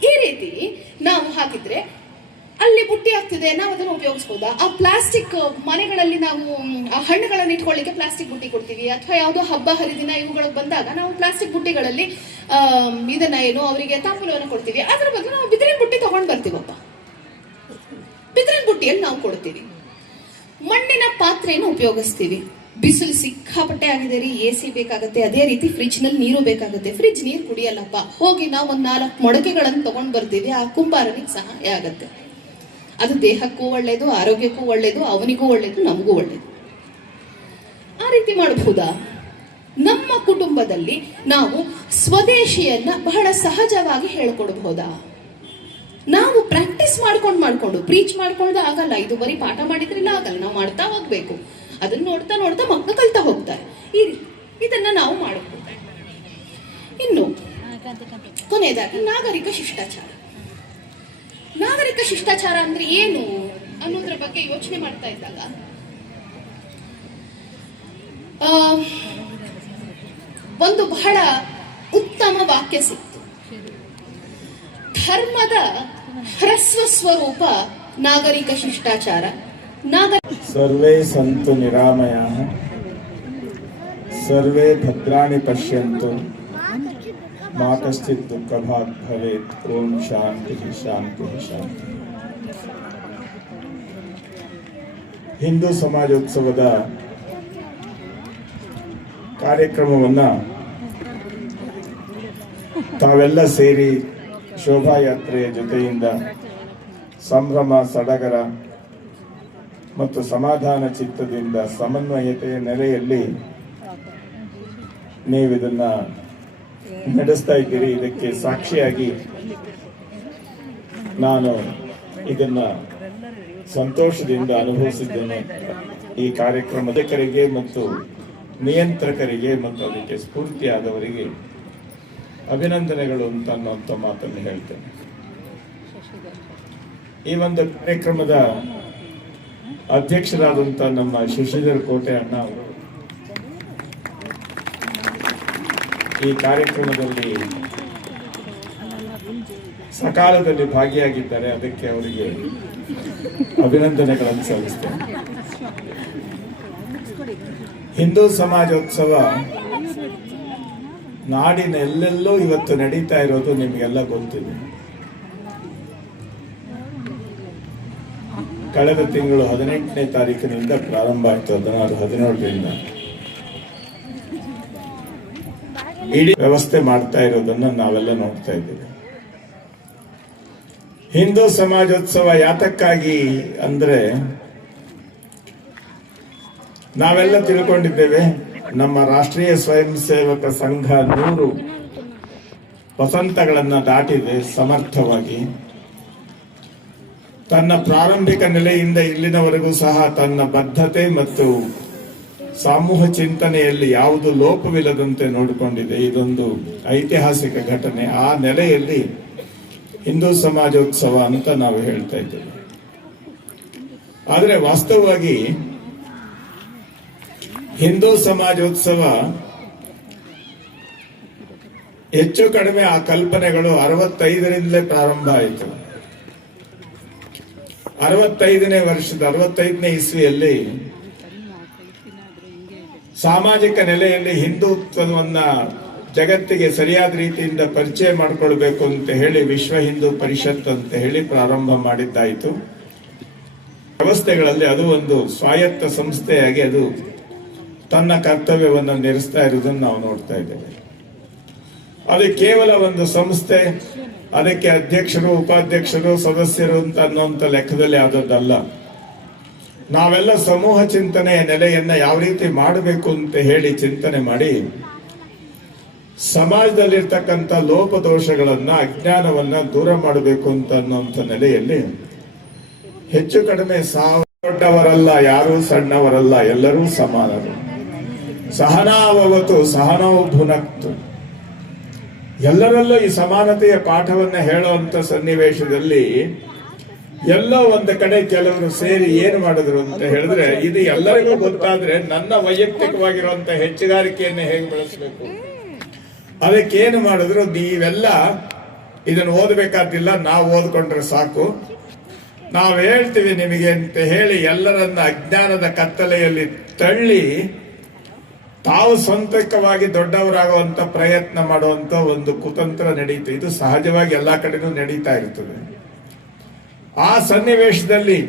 ಈ ರೀತಿ ನಾವು ಹಾಕಿದ್ರೆ ಅಲ್ಲಿ ಬುಟ್ಟಿ ಆಗ್ತಿದೆ, ನಾವು ಅದನ್ನು ಉಪಯೋಗಿಸಬಹುದಾ? ಆ ಪ್ಲಾಸ್ಟಿಕ್ ಮನೆಗಳಲ್ಲಿ ನಾವು ಆ ಹಣ್ಣುಗಳನ್ನು ಇಟ್ಕೊಳ್ಳಿಕ್ಕೆ ಪ್ಲಾಸ್ಟಿಕ್ ಬುಟ್ಟಿ ಕೊಡ್ತೀವಿ, ಅಥವಾ ಯಾವುದೋ ಹಬ್ಬ ಹರಿದಿನ ಇವುಗಳಿಗೆ ಬಂದಾಗ ನಾವು ಪ್ಲಾಸ್ಟಿಕ್ ಬುಟ್ಟಿಗಳಲ್ಲಿ ಇದನ್ನ ಏನು ಅವರಿಗೆ ತಾಂಬೂಲವನ್ನು ಕೊಡ್ತೀವಿ. ಅದರ ಬದಲು ನಾವು ಬಿದಿರಿನ ಬುಟ್ಟಿ ತಗೊಂಡ್ ಬರ್ತೀವಪ್ಪ, ಬಿದಿರಿನ ಬುಟ್ಟಿಯಲ್ಲಿ ನಾವು ಕೊಡ್ತೀವಿ. ಮಣ್ಣಿನ ಪಾತ್ರೆಯನ್ನು ಉಪಯೋಗಿಸ್ತೀವಿ. ಬಿಸಿಲು ಸಿಕ್ಕಾಪಟ್ಟೆ ಆಗಿದೆ ರೀ, AC ಬೇಕಾಗುತ್ತೆ, ಅದೇ ರೀತಿ ಫ್ರಿಜ್ ನಲ್ಲಿ ನೀರು ಬೇಕಾಗುತ್ತೆ. ಫ್ರಿಜ್ ನೀರು ಕುಡಿಯಲ್ಲಪ್ಪ, ಹೋಗಿ ನಾವು ಒಂದು 4 ಮೊಳಕೆಗಳನ್ನು ತಗೊಂಡ್ ಬರ್ತೀವಿ. ಆ ಕುಂಬಾರನಿಗೆ ಸಹಾಯ ಆಗುತ್ತೆ. ಅದು ದೇಹಕ್ಕೂ ಒಳ್ಳೇದು, ಆರೋಗ್ಯಕ್ಕೂ ಒಳ್ಳೇದು, ಅವನಿಗೂ ಒಳ್ಳೇದು, ನಮಗೂ ಒಳ್ಳೇದು. ಆ ರೀತಿ ಮಾಡಬಹುದಾ? ನಮ್ಮ ಕುಟುಂಬದಲ್ಲಿ ನಾವು ಸ್ವದೇಶಿಯನ್ನ ಬಹಳ ಸಹಜವಾಗಿ ಹೇಳ್ಕೊಡ್ಬಹುದಾ? ನಾವು ಪ್ರಾಕ್ಟೀಸ್ ಮಾಡ್ಕೊಂಡು ಪ್ರೀಚ್ ಮಾಡ್ಕೊಂಡು ಆಗಲ್ಲ. ಇದು ಬರೀ ಪಾಠ ಮಾಡಿದ್ರಿಲ್ಲ ಆಗಲ್ಲ, ನಾವು ಮಾಡ್ತಾ ಹೋಗ್ಬೇಕು. ಅದನ್ನ ನೋಡ್ತಾ ನೋಡ್ತಾ ಮಕ್ಕಳು ಕಲ್ತಾ ಹೋಗ್ತಾರೆ. ಈ ರೀತಿ ಇದನ್ನ ನಾವು ಮಾಡಬಹುದು. ಇನ್ನು ಕೊನೆಯದಾಗಿ ನಾಗರಿಕ ಶಿಷ್ಟಾಚಾರ. ನಾಗರಿಕ ಶಿಷ್ಟಾಚಾರ ಅಂದ್ರೆ ಏನು ಅನ್ನೋದ್ರ ಬಗ್ಗೆ ಯೋಚನೆ ಮಾಡ್ತಾ ಇದ್ದಾಗ ಒಂದು ಬಹಳ ಉತ್ತಮ ವಾಕ್ಯ ಸಿಕ್ತು. ಧರ್ಮದ ಹ್ರಸ್ವ ಸ್ವರೂಪ ನಾಗರಿಕ ಶಿಷ್ಟಾಚಾರ. ಸರ್ವೇ ಸಂತು ನಿರಾಮಯಾಃ, ಸರ್ವೇ ಭದ್ರಾಣಿ ಪಶ್ಯಂತು, ಮಾ ಕಶ್ಚಿತ್ ದುಃಖಭಾಗ್ ಭವೇತ್. ಓಂ ಶಾಂತಿ ಶಾಂತಿ ಶಾಂತಿ. ಹಿಂದೂ ಸಮಾಜೋತ್ಸವದ ಕಾರ್ಯಕ್ರಮವನ್ನ ತಾವೆಲ್ಲ ಸೇರಿ ಶೋಭಾಯಾತ್ರೆಯ ಜೊತೆಯಿಂದ ಸಂಭ್ರಮ ಸಡಗರ ಮತ್ತು ಸಮಾಧಾನ ಚಿತ್ತದಿಂದ ಸಮನ್ವಯತೆಯ ನೆಲೆಯಲ್ಲಿ ನೀವು ಇದನ್ನ ನಡೆಸ್ತಾ ಇದ್ದೀರಿ. ಇದಕ್ಕೆ ಸಾಕ್ಷಿಯಾಗಿ ನಾನು ಇದನ್ನ ಸಂತೋಷದಿಂದ ಅನುಭವಿಸಿದ್ದೇನೆ. ಈ ಕಾರ್ಯಕ್ರಮದಕರಿಗೆ ಮತ್ತು ನಿಯಂತ್ರಕರಿಗೆ ಮತ್ತು ಅದಕ್ಕೆ ಸ್ಫೂರ್ತಿಯಾದವರಿಗೆ ಅಭಿನಂದನೆಗಳು ಅಂತ ಅನ್ನುವಂಥ ಮಾತನ್ನು ಹೇಳ್ತೇನೆ. ಈ ಒಂದು ಕಾರ್ಯಕ್ರಮದ ಅಧ್ಯಕ್ಷರಾದಂಥ ನಮ್ಮ ಶಶಿಧರ್ ಕೋಟೆ ಅಣ್ಣ ಅವರು ಈ ಕಾರ್ಯಕ್ರಮದಲ್ಲಿ ಸಕಾಲದಲ್ಲಿ ಭಾಗಿಯಾಗಿದ್ದಾರೆ. ಅದಕ್ಕೆ ಅವರಿಗೆ ಅಭಿನಂದನೆಗಳನ್ನು ಸಲ್ಲಿಸ್ತೇನೆ. ಹಿಂದೂ ಸಮಾಜೋತ್ಸವ ನಾಡಿನ ಎಲ್ಲೆಲ್ಲೋ ಇವತ್ತು ನಡೀತಾ ಇರೋದು ನಿಮಗೆಲ್ಲ ಗೊತ್ತಿದೆ. ಕಳೆದ ತಿಂಗಳು 18ನೇ ತಾರೀಕಿನಿಂದ ಪ್ರಾರಂಭ ಆಯಿತು. 16-17ರಿಂದ ಇಡೀ ವ್ಯವಸ್ಥೆ ಮಾಡ್ತಾ ಇರೋದನ್ನ ನಾವೆಲ್ಲ ನೋಡ್ತಾ ಇದ್ದೀವಿ. ಹಿಂದೂ ಸಮಾಜೋತ್ಸವ ಯಾತಕ್ಕಾಗಿ ಅಂದ್ರೆ ನಾವೆಲ್ಲ ತಿಳ್ಕೊಂಡಿದ್ದೇವೆ ನಮ್ಮ ರಾಷ್ಟ್ರೀಯ ಸ್ವಯಂ ಸೇವಕ ಸಂಘ 100 ವಸಂತಗಳನ್ನು ದಾಟಿದೆ ಸಮರ್ಥವಾಗಿ. ತನ್ನ ಪ್ರಾರಂಭಿಕ ನೆಲೆಯಿಂದ ಇಲ್ಲಿನವರೆಗೂ ಸಹ ತನ್ನ ಬದ್ಧತೆ ಮತ್ತು ಸಮೂಹ ಚಿಂತನೆಯಲ್ಲಿ ಯಾವುದು ಲೋಪವಿಲ್ಲದಂತೆ ನೋಡಿಕೊಂಡಿದೆ. ಇದೊಂದು ಐತಿಹಾಸಿಕ ಘಟನೆ. ಆ ನೆಲೆಯಲ್ಲಿ ಹಿಂದೂ ಸಮಾಜೋತ್ಸವ ಅಂತ ನಾವು ಹೇಳ್ತಾ ಇದ್ದೇವೆ. ಆದರೆ ವಾಸ್ತವವಾಗಿ ಹಿಂದೂ ಸಮಾಜೋತ್ಸವ ಹೆಚ್ಚು ಕಡಿಮೆ ಆ ಕಲ್ಪನೆಗಳು 65ರಿಂದಲೇ ಪ್ರಾರಂಭ ಆಯಿತು. 65ನೇ ಇಸ್ವಿಯಲ್ಲಿ ಸಾಮಾಜಿಕ ನೆಲೆಯಲ್ಲಿ ಹಿಂದುತ್ವವನ್ನ ಜಗತ್ತಿಗೆ ಸರಿಯಾದ ರೀತಿಯಿಂದ ಪರಿಚಯ ಮಾಡಿಕೊಳ್ಬೇಕು ಅಂತ ಹೇಳಿ ವಿಶ್ವ ಹಿಂದೂ ಪರಿಷತ್ ಅಂತ ಹೇಳಿ ಪ್ರಾರಂಭ ಮಾಡಿದ್ದಾಯಿತು. ವ್ಯವಸ್ಥೆಗಳಲ್ಲಿ ಅದು ಒಂದು ಸ್ವಾಯತ್ತ ಸಂಸ್ಥೆಯಾಗಿ ಅದು ತನ್ನ ಕರ್ತವ್ಯವನ್ನು ನಿರ್ವಹಿಸ್ತಾ ಇರುವುದನ್ನು ನಾವು ನೋಡ್ತಾ ಇದ್ದೇವೆ. ಅದು ಕೇವಲ ಒಂದು ಸಂಸ್ಥೆ, ಅದಕ್ಕೆ ಅಧ್ಯಕ್ಷರು, ಉಪಾಧ್ಯಕ್ಷರು, ಸದಸ್ಯರು ಅಂತ ಅನ್ನುವಂಥ ಲೆಕ್ಕದಲ್ಲಿ ಆದದ್ದಲ್ಲ. ನಾವೆಲ್ಲ ಸಮೂಹ ಚಿಂತನೆಯ ನೆಲೆಯನ್ನ ಯಾವ ರೀತಿ ಮಾಡಬೇಕು ಅಂತ ಹೇಳಿ ಚಿಂತನೆ ಮಾಡಿ ಸಮಾಜದಲ್ಲಿರ್ತಕ್ಕಂಥ ಲೋಪದೋಷಗಳನ್ನ, ಅಜ್ಞಾನವನ್ನ ದೂರ ಮಾಡಬೇಕು ಅಂತ ಅನ್ನುವಂಥ ನೆಲೆಯಲ್ಲಿ ಹೆಚ್ಚು ಕಡಿಮೆ ದೊಡ್ಡವರಲ್ಲ, ಯಾರೂ ಸಣ್ಣವರಲ್ಲ, ಎಲ್ಲರೂ ಸಮಾನರು. ಸಹನಾವವತು ಸಹನೋ ಭುನಕ್ತು. ಎಲ್ಲರಲ್ಲೂ ಈ ಸಮಾನತೆಯ ಪಾಠವನ್ನ ಹೇಳುವಂತ ಸನ್ನಿವೇಶದಲ್ಲಿ ಎಲ್ಲೋ ಒಂದು ಕಡೆ ಕೆಲವರು ಸೇರಿ ಏನು ಮಾಡಿದ್ರು ಅಂತ ಹೇಳಿದ್ರೆ, ಇದು ಎಲ್ಲರಿಗೂ ಗೊತ್ತಾದ್ರೆ ನನ್ನ ವೈಯಕ್ತಿಕವಾಗಿರುವಂತ ಹೆಚ್ಚುಗಾರಿಕೆಯನ್ನು ಹೇಗೆ ಬೆಳೆಸಬೇಕು, ಅದಕ್ಕೇನು ಮಾಡಿದ್ರು, ನೀವೆಲ್ಲ ಇದನ್ನು ಓದಬೇಕಾದಿಲ್ಲ, ನಾವು ಓದ್ಕೊಂಡ್ರೆ ಸಾಕು, ನಾವು ಹೇಳ್ತೀವಿ ನಿಮಗೆ ಅಂತ ಹೇಳಿ ಎಲ್ಲರನ್ನ ಅಜ್ಞಾನದ ಕತ್ತಲೆಯಲ್ಲಿ ತಳ್ಳಿ ತಾವು ಸ್ವಂತಕವಾಗಿ ದೊಡ್ಡವರಾಗುವಂತ ಪ್ರಯತ್ನ ಮಾಡುವಂತ ಒಂದು ಕುತಂತ್ರ ನಡೀತು. ಇದು ಸಹಜವಾಗಿ ಎಲ್ಲಾ ಕಡೆನೂ ನಡೀತಾ ಇರ್ತದೆ. ಆ ಸನ್ನಿವೇಶದಲ್ಲಿ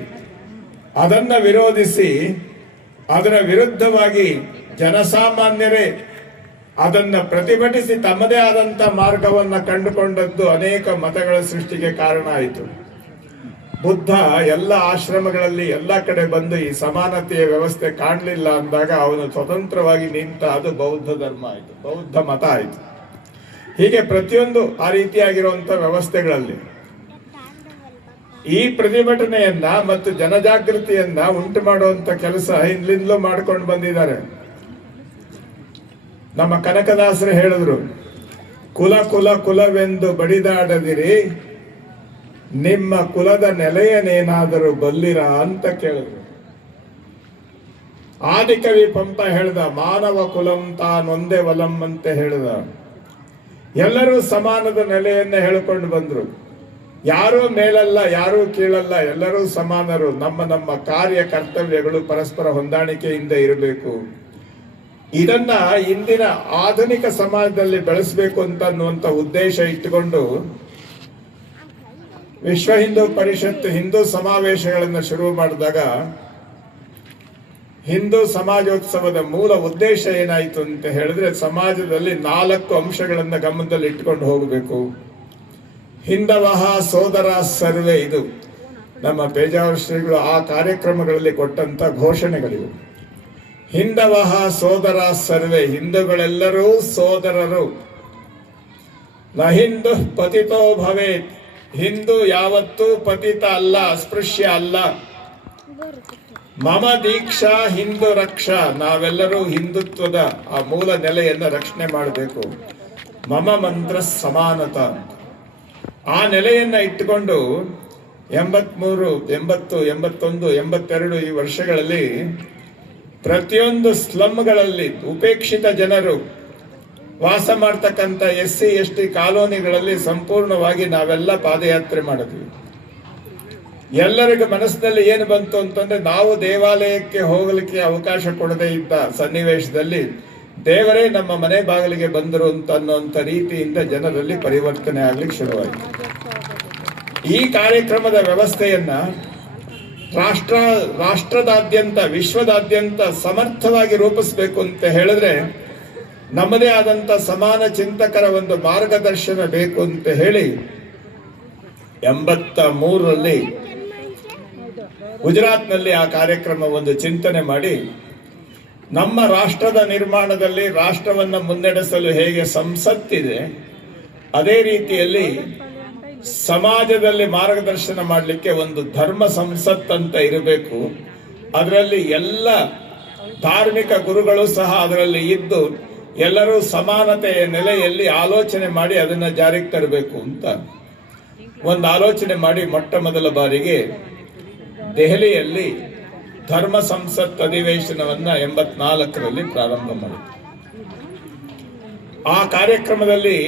ಅದನ್ನ ವಿರೋಧಿಸಿ ಅದರ ವಿರುದ್ಧವಾಗಿ ಜನಸಾಮಾನ್ಯರೇ ಅದನ್ನ ಪ್ರತಿಭಟಿಸಿ ತಮ್ಮದೇ ಆದಂತ ಮಾರ್ಗವನ್ನ ಕಂಡುಕೊಂಡದ್ದು ಅನೇಕ ಮತಗಳ ಸೃಷ್ಟಿಗೆ ಕಾರಣ ಆಯಿತು. ಬುದ್ಧ ಎಲ್ಲ ಆಶ್ರಮಗಳಲ್ಲಿ ಎಲ್ಲ ಕಡೆ ಬಂದು ಈ ಸಮಾನತೆಯ ವ್ಯವಸ್ಥೆ ಕಾಣಲಿಲ್ಲ ಅಂದಾಗ ಅವನು ಸ್ವತಂತ್ರವಾಗಿ ನಿಂತ, ಅದು ಬೌದ್ಧ ಧರ್ಮ ಆಯಿತು, ಬೌದ್ಧ ಮತ ಆಯಿತು. ಹೀಗೆ ಪ್ರತಿಯೊಂದು ಆ ರೀತಿಯಾಗಿರುವಂತ ವ್ಯವಸ್ಥೆಗಳಲ್ಲಿ ಈ ಪ್ರತಿಭಟನೆಯನ್ನ ಮತ್ತು ಜನಜಾಗೃತಿಯನ್ನ ಉಂಟು ಮಾಡುವಂತ ಕೆಲಸ ಹಿಂದಿಂದಲೂ ಮಾಡ್ಕೊಂಡು ಬಂದಿದ್ದಾರೆ. ನಮ್ಮ ಕನಕದಾಸರು ಹೇಳಿದ್ರು, ಕುಲ ಕುಲ ಕುಲವೆಂದು ಬಡಿದಾಡದಿರಿ, ನಿಮ್ಮ ಕುಲದ ನೆಲೆಯನೇನಾದರೂ ಬಲ್ಲಿರ ಅಂತ ಕೇಳಿದ್ರು. ಆದಿಕವಿ ಪಂಪ ಹೇಳ್ದ, ಮಾನವ ಕುಲಂ ತಾನೊಂದೇ ವಲಂ ಅಂತ ಹೇಳ್ದ. ಎಲ್ಲರೂ ಸಮಾನದ ನೆಲೆಯನ್ನ ಹೇಳಿಕೊಂಡು ಬಂದ್ರು. ಯಾರೂ ಮೇಲಲ್ಲ, ಯಾರೂ ಕೀಳಲ್ಲ, ಎಲ್ಲರೂ ಸಮಾನರು. ನಮ್ಮ ನಮ್ಮ ಕಾರ್ಯ ಕರ್ತವ್ಯಗಳು ಪರಸ್ಪರ ಹೊಂದಾಣಿಕೆಯಿಂದ ಇರಬೇಕು. ಇದನ್ನ ಇಂದಿನ ಆಧುನಿಕ ಸಮಾಜದಲ್ಲಿ ಬೆಳೆಸಬೇಕು ಅಂತ ಅನ್ನುವಂತ ಉದ್ದೇಶ ಇಟ್ಟುಕೊಂಡು ವಿಶ್ವ ಹಿಂದೂ ಪರಿಷತ್ ಹಿಂದೂ ಸಮಾವೇಶಗಳನ್ನು ಶುರು ಮಾಡಿದಾಗ ಹಿಂದೂ ಸಮಾಜೋತ್ಸವದ ಮೂಲ ಉದ್ದೇಶ ಏನಾಯಿತು ಅಂತ ಹೇಳಿದ್ರೆ, ಸಮಾಜದಲ್ಲಿ 4 ಅಂಶಗಳನ್ನ ಗಮನದಲ್ಲಿ ಇಟ್ಕೊಂಡು ಹೋಗಬೇಕು. ಹಿಂದವಹ ಸೋದರ ಸರ್ವೆ, ಇದು ನಮ್ಮ ಪೇಜಾವರ ಶ್ರೀಗಳು ಆ ಕಾರ್ಯಕ್ರಮಗಳಲ್ಲಿ ಕೊಟ್ಟಂತ ಘೋಷಣೆಗಳಿವು. ಹಿಂದವಹ ಸೋದರ ಸರ್ವೆ, ಹಿಂದೂಗಳೆಲ್ಲರೂ ಸೋದರರು. ನ ಹಿಂದೂ ಪತಿತೋ ಭವೇತ್, ಹಿಂದೂ ಯಾವತ್ತೂ ಪತಿತ ಅಲ್ಲ, ಅಸ್ಪೃಶ್ಯ ಅಲ್ಲ. ಮಮ ದೀಕ್ಷಾ ಹಿಂದೂ ರಕ್ಷಾ, ನಾವೆಲ್ಲರೂ ಹಿಂದುತ್ವದ ಆ ಮೂಲ ನೆಲೆಯನ್ನ ರಕ್ಷಣೆ ಮಾಡಬೇಕು. ಮಮ ಮಂತ್ರ ಸಮಾನತ, ಆ ನೆಲೆಯನ್ನ ಇಟ್ಟುಕೊಂಡು 83, 80, 81, 82 ಈ ವರ್ಷಗಳಲ್ಲಿ ಪ್ರತಿಯೊಂದು ಸ್ಲಮ್ಗಳಲ್ಲಿ ಉಪೇಕ್ಷಿತ ಜನರು ವಾಸ ಮಾಡ್ತಕ್ಕಂಥ SC ST ಕಾಲೋನಿಗಳಲ್ಲಿ ಸಂಪೂರ್ಣವಾಗಿ ನಾವೆಲ್ಲ ಪಾದಯಾತ್ರೆ ಮಾಡಿದ್ವಿ. ಎಲ್ಲರಿಗೂ ಮನಸ್ಸಿನಲ್ಲಿ ಏನು ಬಂತು ಅಂತಂದ್ರೆ, ನಾವು ದೇವಾಲಯಕ್ಕೆ ಹೋಗಲಿಕ್ಕೆ ಅವಕಾಶ ಕೊಡದೇ ಇದ್ದ ಸನ್ನಿವೇಶದಲ್ಲಿ ದೇವರೇ ನಮ್ಮ ಮನೆ ಬಾಗಿಲಿಗೆ ಬಂದರು ಅಂತ ಅನ್ನುವಂಥ ರೀತಿಯಿಂದ ಜನರಲ್ಲಿ ಪರಿವರ್ತನೆ ಆಗ್ಲಿಕ್ಕೆ ಶುರುವಾಯಿತು. ಈ ಕಾರ್ಯಕ್ರಮದ ವ್ಯವಸ್ಥೆಯನ್ನ ರಾಷ್ಟ್ರದಾದ್ಯಂತ, ವಿಶ್ವದಾದ್ಯಂತ ಸಮರ್ಥವಾಗಿ ರೂಪಿಸಬೇಕು ಅಂತ ಹೇಳಿದ್ರೆ ನಮ್ಮದೇ ಆದಂತ ಸಮಾನ ಚಿಂತಕರ ಒಂದು ಮಾರ್ಗದರ್ಶನ ಬೇಕು ಅಂತ ಹೇಳಿ 83ರಲ್ಲಿ ಗುಜರಾತ್ನಲ್ಲಿ ಆ ಕಾರ್ಯಕ್ರಮ ಒಂದು ಚಿಂತನೆ ಮಾಡಿ ನಮ್ಮ ರಾಷ್ಟ್ರದ ನಿರ್ಮಾಣದಲ್ಲಿ ರಾಷ್ಟ್ರವನ್ನು ಮುನ್ನಡೆಸಲು ಹೇಗೆ ಸಂಸತ್ತಿದೆ, ಅದೇ ರೀತಿಯಲ್ಲಿ ಸಮಾಜದಲ್ಲಿ ಮಾರ್ಗದರ್ಶನ ಮಾಡಲಿಕ್ಕೆ ಒಂದು ಧರ್ಮ ಸಂಸತ್ ಅಂತ ಇರಬೇಕು. ಅದರಲ್ಲಿ ಎಲ್ಲ ಧಾರ್ಮಿಕ ಗುರುಗಳು ಸಹ ಅದರಲ್ಲಿ ಇದ್ದು ಎಲ್ಲರೂ ಸಮಾನತೆಯ ನೆಲೆಯಲ್ಲಿ ಆಲೋಚನೆ ಮಾಡಿ ಅದನ್ನು ಜಾರಿಗೆ ತರಬೇಕು ಅಂತ ಒಂದು ಆಲೋಚನೆ ಮಾಡಿ ಮೊಟ್ಟ ಮೊದಲ ಬಾರಿಗೆ ದೆಹಲಿಯಲ್ಲಿ ಧರ್ಮ ಸಂಸತ್ ಅಧಿವೇಶನವನ್ನ 84ರಲ್ಲಿ ಪ್ರಾರಂಭ ಮಾಡಿತು. ಆ ಕಾರ್ಯಕ್ರಮದಲ್ಲಿ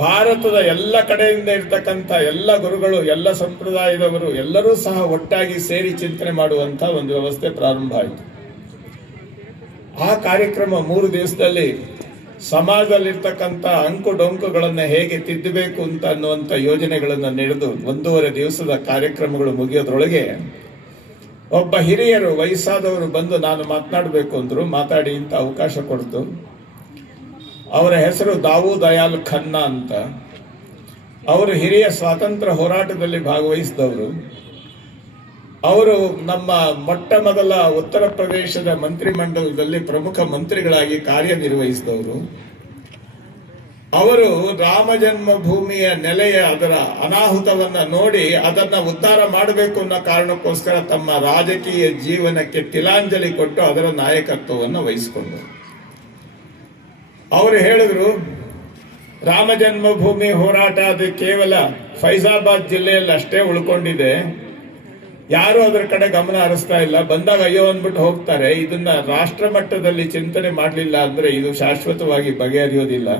ಭಾರತದ ಎಲ್ಲ ಕಡೆಯಿಂದ ಇರ್ತಕ್ಕಂಥ ಎಲ್ಲ ಗುರುಗಳು, ಎಲ್ಲ ಸಂಪ್ರದಾಯದವರು ಎಲ್ಲರೂ ಸಹ ಒಟ್ಟಾಗಿ ಸೇರಿ ಚಿಂತನೆ ಮಾಡುವಂತ ಒಂದು ವ್ಯವಸ್ಥೆ ಪ್ರಾರಂಭ ಆಯಿತು. ಆ ಕಾರ್ಯಕ್ರಮ 3 ದಿವಸದಲ್ಲಿ ಸಮಾಜದಲ್ಲಿರ್ತಕ್ಕಂಥ ಅಂಕು ಡೊಂಕುಗಳನ್ನು ಹೇಗೆ ತಿದ್ದಬೇಕು ಅಂತ ಅನ್ನುವಂಥ ಯೋಜನೆಗಳನ್ನು ನಡೆದು 1.5 ದಿವಸದ ಕಾರ್ಯಕ್ರಮಗಳು ಮುಗಿಯೋದ್ರೊಳಗೆ ಒಬ್ಬ ಹಿರಿಯರು, ವಯಸ್ಸಾದವರು ಬಂದು ನಾನು ಮಾತನಾಡಬೇಕು ಅಂದ್ರು. ಮಾತಾಡಿ ಅಂತ ಅವಕಾಶ ಕೊಡ್ತು. ಅವರ ಹೆಸರು ದಾವು ದಯಾಲ್ ಖನ್ನಾ ಅಂತ. ಅವರು ಹಿರಿಯ ಸ್ವಾತಂತ್ರ್ಯ ಹೋರಾಟದಲ್ಲಿ ಭಾಗವಹಿಸಿದವರು. ಅವರು ನಮ್ಮ ಮೊಟ್ಟ ಮೊದಲ ಉತ್ತರ ಪ್ರದೇಶದ ಮಂತ್ರಿಮಂಡಲದಲ್ಲಿ ಪ್ರಮುಖ ಮಂತ್ರಿಗಳಾಗಿ ಕಾರ್ಯನಿರ್ವಹಿಸಿದವರು. ಅವರು ರಾಮ ಜನ್ಮಭೂಮಿಯ ನೆಲೆಯ ಅದರ ಅನಾಹುತವನ್ನ ನೋಡಿ ಅದನ್ನ ಉದ್ಧಾರ ಮಾಡಬೇಕು ಅನ್ನೋ ಕಾರಣಕ್ಕೋಸ್ಕರ ತಮ್ಮ ರಾಜಕೀಯ ಜೀವನಕ್ಕೆ ತಿಲಾಂಜಲಿ ಕೊಟ್ಟು ಅದರ ನಾಯಕತ್ವವನ್ನು ವಹಿಸಿಕೊಂಡರು. ಅವರು ಹೇಳಿದ್ರು, ರಾಮ ಜನ್ಮಭೂಮಿ ಹೋರಾಟ ಅದು ಕೇವಲ ಫೈಜಾಬಾದ್ ಜಿಲ್ಲೆಯಲ್ಲಿ ಅಷ್ಟೇ ಉಳ್ಕೊಂಡಿದೆ, ಯಾರು ಅದರ ಕಡೆ ಗಮನ ಹರಿಸ್ತಾ ಇಲ್ಲ. ಬಂದಾಗ ಅಯ್ಯೋ ಅಂದ್ಬಿಟ್ಟು ಹೋಗ್ತಾರೆ. ಇದನ್ನ ರಾಷ್ಟ್ರ ಮಟ್ಟದಲ್ಲಿ ಚಿಂತನೆ ಮಾಡಲಿಲ್ಲ ಅಂದ್ರೆ ಇದು ಶಾಶ್ವತವಾಗಿ ಬಗೆಹರಿಯೋದಿಲ್ಲ.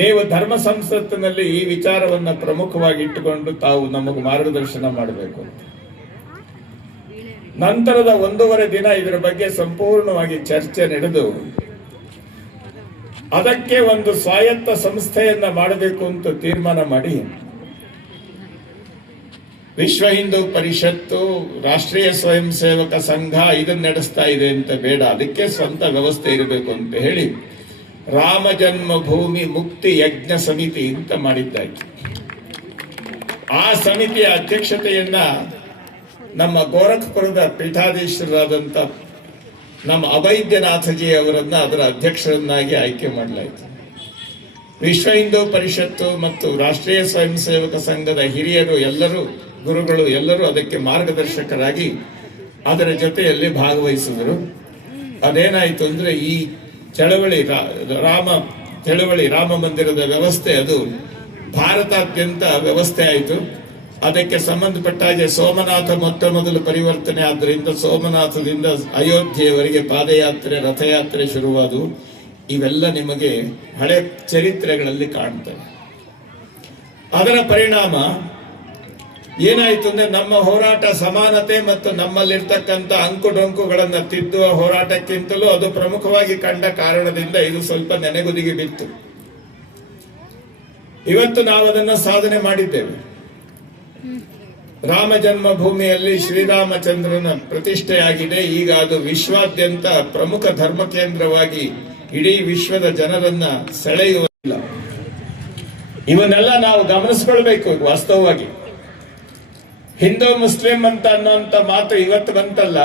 ನೀವು ಧರ್ಮ ಸಂಸತ್ತಿನಲ್ಲಿ ಈ ವಿಚಾರವನ್ನ ಪ್ರಮುಖವಾಗಿ ಇಟ್ಟುಕೊಂಡು ತಾವು ನಮಗೆ ಮಾರ್ಗದರ್ಶನ ಮಾಡಬೇಕು. ನಂತರದ 1.5 ದಿನ ಇದರ ಬಗ್ಗೆ ಸಂಪೂರ್ಣವಾಗಿ ಚರ್ಚೆ ನಡೆದು ಅದಕ್ಕೆ ಒಂದು ಸ್ವಾಯತ್ತ ಸಂಸ್ಥೆಯನ್ನ ಮಾಡಬೇಕು ಅಂತ ತೀರ್ಮಾನ ಮಾಡಿ ವಿಶ್ವ ಹಿಂದೂ ಪರಿಷತ್ತು, ರಾಷ್ಟ್ರೀಯ ಸ್ವಯಂ ಸೇವಕ ಸಂಘ ಇದನ್ನ ನಡೆಸ್ತಾ ಇದೆ ಅಂತ ಬೇಡ, ಅದಕ್ಕೆ ಸ್ವಂತ ವ್ಯವಸ್ಥೆ ಇರಬೇಕು ಅಂತ ಹೇಳಿ ರಾಮ ಜನ್ಮಭೂಮಿ ಮುಕ್ತಿ ಯಜ್ಞ ಸಮಿತಿ ಅಂತ ಮಾಡಿದ್ದಾಯ್ತು. ಆ ಸಮಿತಿಯ ಅಧ್ಯಕ್ಷತೆಯನ್ನ ನಮ್ಮ ಗೋರಖ್ಪುರದ ಪೀಠಾಧೀಶರಾದಂಥ ನಮ್ಮ ಅಭೈದ್ಯನಾಥಜಿ ಅವರನ್ನ ಅದರ ಅಧ್ಯಕ್ಷರನ್ನಾಗಿ ಆಯ್ಕೆ ಮಾಡಲಾಯಿತು. ವಿಶ್ವ ಹಿಂದೂ ಪರಿಷತ್ತು ಮತ್ತು ರಾಷ್ಟ್ರೀಯ ಸ್ವಯಂ ಸೇವಕ ಸಂಘದ ಹಿರಿಯರು ಎಲ್ಲರೂ, ಗುರುಗಳು ಎಲ್ಲರೂ ಅದಕ್ಕೆ ಮಾರ್ಗದರ್ಶಕರಾಗಿ ಅದರ ಜೊತೆಯಲ್ಲಿ ಭಾಗವಹಿಸಿದರು. ಅದೇನಾಯಿತು ಅಂದ್ರೆ ಈ ಚಳವಳಿ ರಾಮ ಮಂದಿರದ ವ್ಯವಸ್ಥೆ ಅದು ಭಾರತಾದ್ಯಂತ ವ್ಯವಸ್ಥೆ ಆಯಿತು. ಅದಕ್ಕೆ ಸಂಬಂಧಪಟ್ಟ ಹಾಗೆ ಸೋಮನಾಥ ಮೊಟ್ಟ ಮೊದಲು ಪರಿವರ್ತನೆ ಆದ್ದರಿಂದ ಸೋಮನಾಥದಿಂದ ಅಯೋಧ್ಯೆಯವರೆಗೆ ಪಾದಯಾತ್ರೆ, ರಥಯಾತ್ರೆ ಶುರುವಾದವು. ಇವೆಲ್ಲ ನಿಮಗೆ ಹಳೆ ಚರಿತ್ರೆಗಳಲ್ಲಿ ಕಾಣ್ತವೆ. ಅದರ ಪರಿಣಾಮ ಏನಾಯಿತು ಅಂದ್ರೆ ನಮ್ಮ ಹೋರಾಟ ಸಮಾನತೆ ಮತ್ತು ನಮ್ಮಲ್ಲಿರ್ತಕ್ಕಂಥ ಅಂಕುಡೊಂಕುಗಳನ್ನು ತಿದ್ದುವ ಹೋರಾಟಕ್ಕಿಂತಲೂ ಅದು ಪ್ರಮುಖವಾಗಿ ಕಂಡ ಕಾರಣದಿಂದ ಇದು ಸ್ವಲ್ಪ ನೆನೆಗುದಿಗೆ ಬಿತ್ತು. ಇವತ್ತು ನಾವು ಅದನ್ನು ಸಾಧನೆ ಮಾಡಿದ್ದೇವೆ. ರಾಮ ಜನ್ಮಭೂಮಿಯಲ್ಲಿ ಶ್ರೀರಾಮಚಂದ್ರನ ಪ್ರತಿಷ್ಠೆಯಾಗಿದೆ. ಈಗ ಅದು ವಿಶ್ವಾದ್ಯಂತ ಪ್ರಮುಖ ಧರ್ಮ ಕೇಂದ್ರವಾಗಿ ಇಡೀ ವಿಶ್ವದ ಜನರನ್ನ ಸೆಳೆಯುವುದಿಲ್ಲ. ಇವನ್ನೆಲ್ಲ ನಾವು ಗಮನಿಸ್ಕೊಳ್ಬೇಕು. ವಾಸ್ತವವಾಗಿ ಹಿಂದೂ ಮುಸ್ಲಿಂ ಅಂತ ಅನ್ನೋಂಥ ಮಾತು ಇವತ್ತು ಬಂತಲ್ಲ,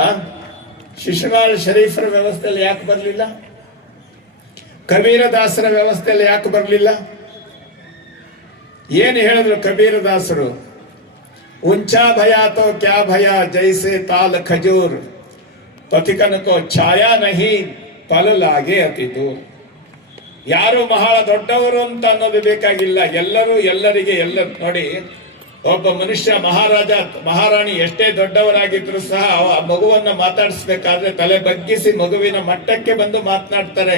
ಶಿಶುನಾಳ್ ಶರೀಫರ ವ್ಯವಸ್ಥೆಯಲ್ಲಿ ಯಾಕೆ ಬರಲಿಲ್ಲ? ಕಬೀರದಾಸರ ವ್ಯವಸ್ಥೆಯಲ್ಲಿ ಯಾಕೆ ಬರಲಿಲ್ಲ? ಏನು ಹೇಳಿದ್ರು ಕಬೀರದಾಸರು? ಉಂಚಾ ಭಯ ತೋ ಕ್ಯಾ ಭಯ ಜೈಸೆ ತಾಲ್ ಖಜೂರ್ ಪಥಿಕನಕೋ ಛಾಯಾ ನಹಿ ಫಲ ಲಾಗೆ ಅತಿ ದೂರ್. ಯಾರು ಬಹಳ ದೊಡ್ಡವರು ಅಂತ ಅನ್ನೋದು ಬೇಕಾಗಿಲ್ಲ, ಎಲ್ಲರೂ ಎಲ್ಲರಿಗೆ ನೋಡಿ. ಒಬ್ಬ ಮನುಷ್ಯ ಮಹಾರಾಜ ಮಹಾರಾಣಿ ಎಷ್ಟೇ ದೊಡ್ಡವರಾಗಿದ್ರು ಸಹ ಆ ಮಗುವನ್ನ ಮಾತಾಡಿಸ್ಬೇಕಾದ್ರೆ ತಲೆ ಬಗ್ಗಿಸಿ ಮಗುವಿನ ಮಟ್ಟಕ್ಕೆ ಬಂದು ಮಾತನಾಡ್ತಾರೆ.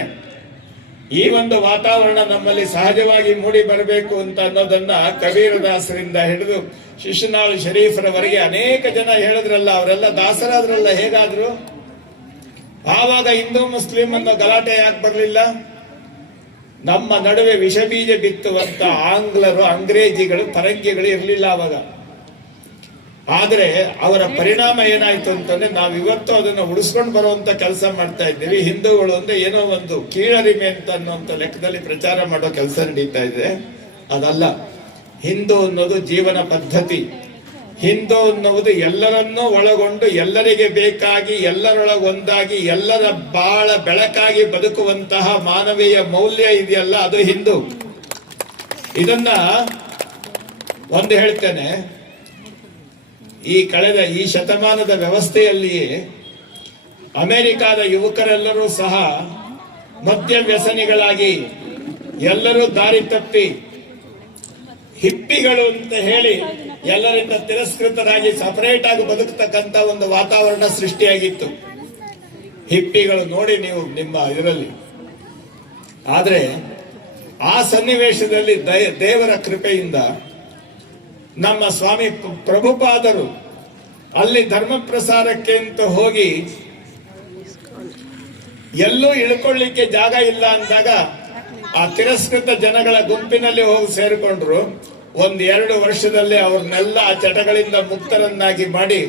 ಈ ಒಂದು ವಾತಾವರಣ ನಮ್ಮಲ್ಲಿ ಸಹಜವಾಗಿ ಮೂಡಿ ಬರಬೇಕು ಅಂತ ಅನ್ನೋದನ್ನ ಕಬೀರದಾಸರಿಂದ ಹಿಡಿದು ಶಿಶುನಾಳ್ ಶರೀಫರವರೆಗೆ ಅನೇಕ ಜನ ಹೇಳಿದ್ರಲ್ಲ, ಅವರೆಲ್ಲ ದಾಸರಾದ್ರಲ್ಲ. ಹೇಗಾದ್ರು ಆವಾಗ ಹಿಂದೂ ಮುಸ್ಲಿಂ ಅನ್ನೋ ಗಲಾಟೆ ಯಾಕೆ ಬರಲಿಲ್ಲ? ನಮ್ಮ ನಡುವೆ ವಿಷಬೀಜ ಬಿತ್ತುವಂತ ಆಂಗ್ಲರು, ಅಂಗ್ರೇಜಿಗಳು, ತರಂಗಿಗಳು ಇರಲಿಲ್ಲ ಅವಾಗ. ಆದ್ರೆ ಅವರ ಪರಿಣಾಮ ಏನಾಯ್ತು ಅಂತಂದ್ರೆ ನಾವು ಇವತ್ತು ಅದನ್ನು ಉಳಿಸ್ಕೊಂಡು ಬರುವಂತ ಕೆಲಸ ಮಾಡ್ತಾ ಇದ್ದೀವಿ. ಹಿಂದೂಗಳು ಅಂದ್ರೆ ಏನೋ ಒಂದು ಕೀಳರಿಮೆ ಅಂತ ಅನ್ನುವಂತ ಲೆಕ್ಕದಲ್ಲಿ ಪ್ರಚಾರ ಮಾಡೋ ಕೆಲಸ ನಡೀತಾ ಇದೆ. ಅದಲ್ಲ, ಹಿಂದೂ ಅನ್ನೋದು ಜೀವನ ಪದ್ಧತಿ. ಹಿಂದೂ ಅನ್ನುವುದು ಎಲ್ಲರನ್ನೂ ಒಳಗೊಂಡು ಎಲ್ಲರಿಗೆ ಬೇಕಾಗಿ ಎಲ್ಲರೊಳಗೊಂದಾಗಿ ಎಲ್ಲರ ಬಾಳ ಬೆಳಕಾಗಿ ಬದುಕುವಂತಹ ಮಾನವೀಯ ಮೌಲ್ಯ ಇದೆಯಲ್ಲ, ಅದು ಹಿಂದೂ. ಇದನ್ನ ಒಂದು ಹೇಳ್ತೇನೆ, ಈ ಶತಮಾನದ ವ್ಯವಸ್ಥೆಯಲ್ಲಿಯೇ ಅಮೆರಿಕಾದ ಯುವಕರೆಲ್ಲರೂ ಸಹ ಮದ್ಯ ವ್ಯಸನಿಗಳಾಗಿ ಎಲ್ಲರೂ ದಾರಿ ತಪ್ಪಿ ಹಿಪ್ಪಿಗಳು ಅಂತ ಹೇಳಿ ಎಲ್ಲರಿಂದ ತಿರಸ್ಕೃತರಾಗಿ ಸಪರೇಟ್ ಆಗಿ ಬದುಕತಕ್ಕಂತ ಒಂದು ವಾತಾವರಣ ಸೃಷ್ಟಿಯಾಗಿತ್ತು. ಹಿಪ್ಪಿಗಳು ನೋಡಿ ನೀವು ನಿಮ್ಮ ಇದರಲ್ಲಿ. ಆದ್ರೆ ಆ ಸನ್ನಿವೇಶದಲ್ಲಿ ದೇವರ ಕೃಪೆಯಿಂದ ನಮ್ಮ ಸ್ವಾಮಿ ಪ್ರಭುಪಾದರು ಅಲ್ಲಿ ಧರ್ಮ ಪ್ರಸಾರಕ್ಕೆ ಅಂತ ಹೋಗಿ ಎಲ್ಲೂ ಇಳ್ಕೊಳ್ಳಿಕ್ಕೆ ಜಾಗ ಇಲ್ಲ ಅಂದಾಗ ಆ ತಿರಸ್ಕೃತ ಜನಗಳ ಗುಂಪಿನಲ್ಲಿ ಹೋಗಿ ಸೇರಿಕೊಂಡ್ರು. 1-2 ವರ್ಷದಲ್ಲಿ ಅವ್ರನ್ನೆಲ್ಲ ಆ ಚಟಗಳಿಂದ ಮುಕ್ತರನ್ನಾಗಿ ಮಾಡಿ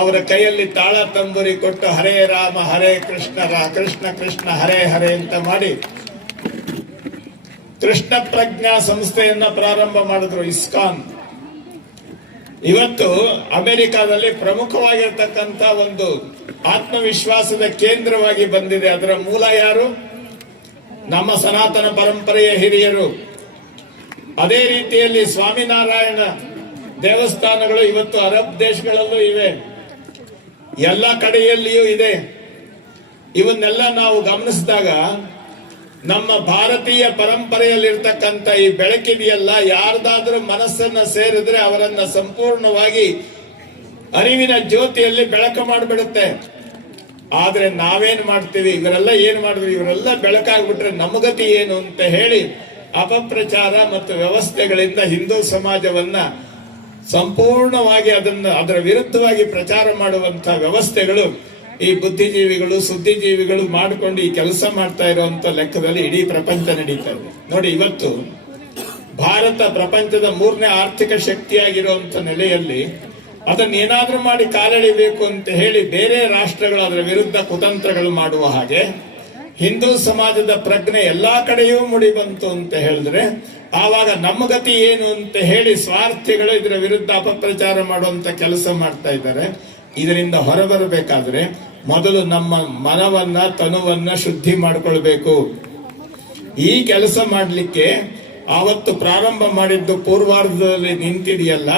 ಅವರ ಕೈಯಲ್ಲಿ ತಾಳ ತಂಬೂರಿ ಕೊಟ್ಟು ಹರೇ ರಾಮ ಹರೇ ಕೃಷ್ಣ ಕೃಷ್ಣ ಕೃಷ್ಣ ಹರೇ ಹರೇ ಅಂತ ಮಾಡಿ ಕೃಷ್ಣ ಪ್ರಜ್ಞಾ ಸಂಸ್ಥೆಯನ್ನ ಪ್ರಾರಂಭ ಮಾಡಿದ್ರು, ಇಸ್ಕಾನ್. ಇವತ್ತು ಅಮೆರಿಕಾದಲ್ಲಿ ಪ್ರಮುಖವಾಗಿರ್ತಕ್ಕಂಥ ಒಂದು ಆತ್ಮವಿಶ್ವಾಸದ ಕೇಂದ್ರವಾಗಿ ಬಂದಿದೆ. ಅದರ ಮೂಲ ಯಾರು? ನಮ್ಮ ಸನಾತನ ಪರಂಪರೆಯ ಹಿರಿಯರು. ಅದೇ ರೀತಿಯಲ್ಲಿ ಸ್ವಾಮಿನಾರಾಯಣ ದೇವಸ್ಥಾನಗಳು ಇವತ್ತು ಅರಬ್ ದೇಶಗಳಲ್ಲೂ ಇವೆ, ಎಲ್ಲ ಕಡೆಯಲ್ಲಿಯೂ ಇದೆ. ಇವನ್ನೆಲ್ಲ ನಾವು ಗಮನಿಸಿದಾಗ ನಮ್ಮ ಭಾರತೀಯ ಪರಂಪರೆಯಲ್ಲಿರ್ತಕ್ಕಂಥ ಈ ಬೆಳಕಿದೆಯಲ್ಲ, ಯಾರ್ದಾದ್ರೂ ಮನಸ್ಸನ್ನ ಸೇರಿದ್ರೆ ಅವರನ್ನ ಸಂಪೂರ್ಣವಾಗಿ ಅರಿವಿನ ಜ್ಯೋತಿಯಲ್ಲಿ ಬೆಳಕು ಮಾಡಿಬಿಡುತ್ತೆ. ಆದ್ರೆ ನಾವೇನ್ ಮಾಡ್ತೀವಿ, ಇವರೆಲ್ಲ ಏನ್ ಮಾಡಿದ್ವಿ, ಇವರೆಲ್ಲ ಬೆಳಕಾಗ್ಬಿಟ್ರೆ ನಮಗತಿ ಏನು ಅಂತ ಹೇಳಿ ಅಪಪ್ರಚಾರ ಮತ್ತು ವ್ಯವಸ್ಥೆಗಳಿಂದ ಹಿಂದೂ ಸಮಾಜವನ್ನ ಸಂಪೂರ್ಣವಾಗಿ ಅದರ ವಿರುದ್ಧವಾಗಿ ಪ್ರಚಾರ ಮಾಡುವಂತ ವ್ಯವಸ್ಥೆಗಳು ಈ ಬುದ್ಧಿಜೀವಿಗಳು ಸುದ್ದಿಜೀವಿಗಳು ಮಾಡಿಕೊಂಡು ಈ ಕೆಲಸ ಮಾಡ್ತಾ ಇರುವಂತ ಲೆಕ್ಕದಲ್ಲಿ ಇಡೀ ಪ್ರಪಂಚ ನಡೀತಾ ಇದೆ. ನೋಡಿ, ಇವತ್ತು ಭಾರತ ಪ್ರಪಂಚದ 3ನೇ ಆರ್ಥಿಕ ಶಕ್ತಿಯಾಗಿರುವಂತ ನೆಲೆಯಲ್ಲಿ ಅದನ್ನ ಏನಾದ್ರೂ ಮಾಡಿ ಕಾಲೆಳಿಬೇಕು ಅಂತ ಹೇಳಿ ಬೇರೆ ರಾಷ್ಟ್ರಗಳು ಅದರ ವಿರುದ್ಧ ಕುತಂತ್ರಗಳು ಮಾಡುವ ಹಾಗೆ ಹಿಂದೂ ಸಮಾಜದ ಪ್ರಜ್ಞೆ ಎಲ್ಲಾ ಕಡೆಯೂ ಮುಡಿ ಬಂತು ಅಂತ ಹೇಳಿದ್ರೆ ಆವಾಗ ನಮ್ಮ ಗತಿ ಏನು ಅಂತ ಹೇಳಿ ಸ್ವಾರ್ಥಿಗಳು ಇದರ ವಿರುದ್ಧ ಅಪಪ್ರಚಾರ ಮಾಡುವಂತ ಕೆಲಸ ಮಾಡ್ತಾ ಇದ್ದಾರೆ. ಇದರಿಂದ ಹೊರಬರಬೇಕಾದ್ರೆ ಮೊದಲು ನಮ್ಮ ಮನವನ್ನ ತನುವನ್ನ ಶುದ್ಧಿ ಮಾಡಿಕೊಳ್ಬೇಕು. ಈ ಕೆಲಸ ಮಾಡಲಿಕ್ಕೆ ಆವತ್ತು ಪ್ರಾರಂಭ ಮಾಡಿದ್ದು ಪೂರ್ವಾರ್ಧದಲ್ಲಿ ನಿಂತಿದೆಯಲ್ಲ,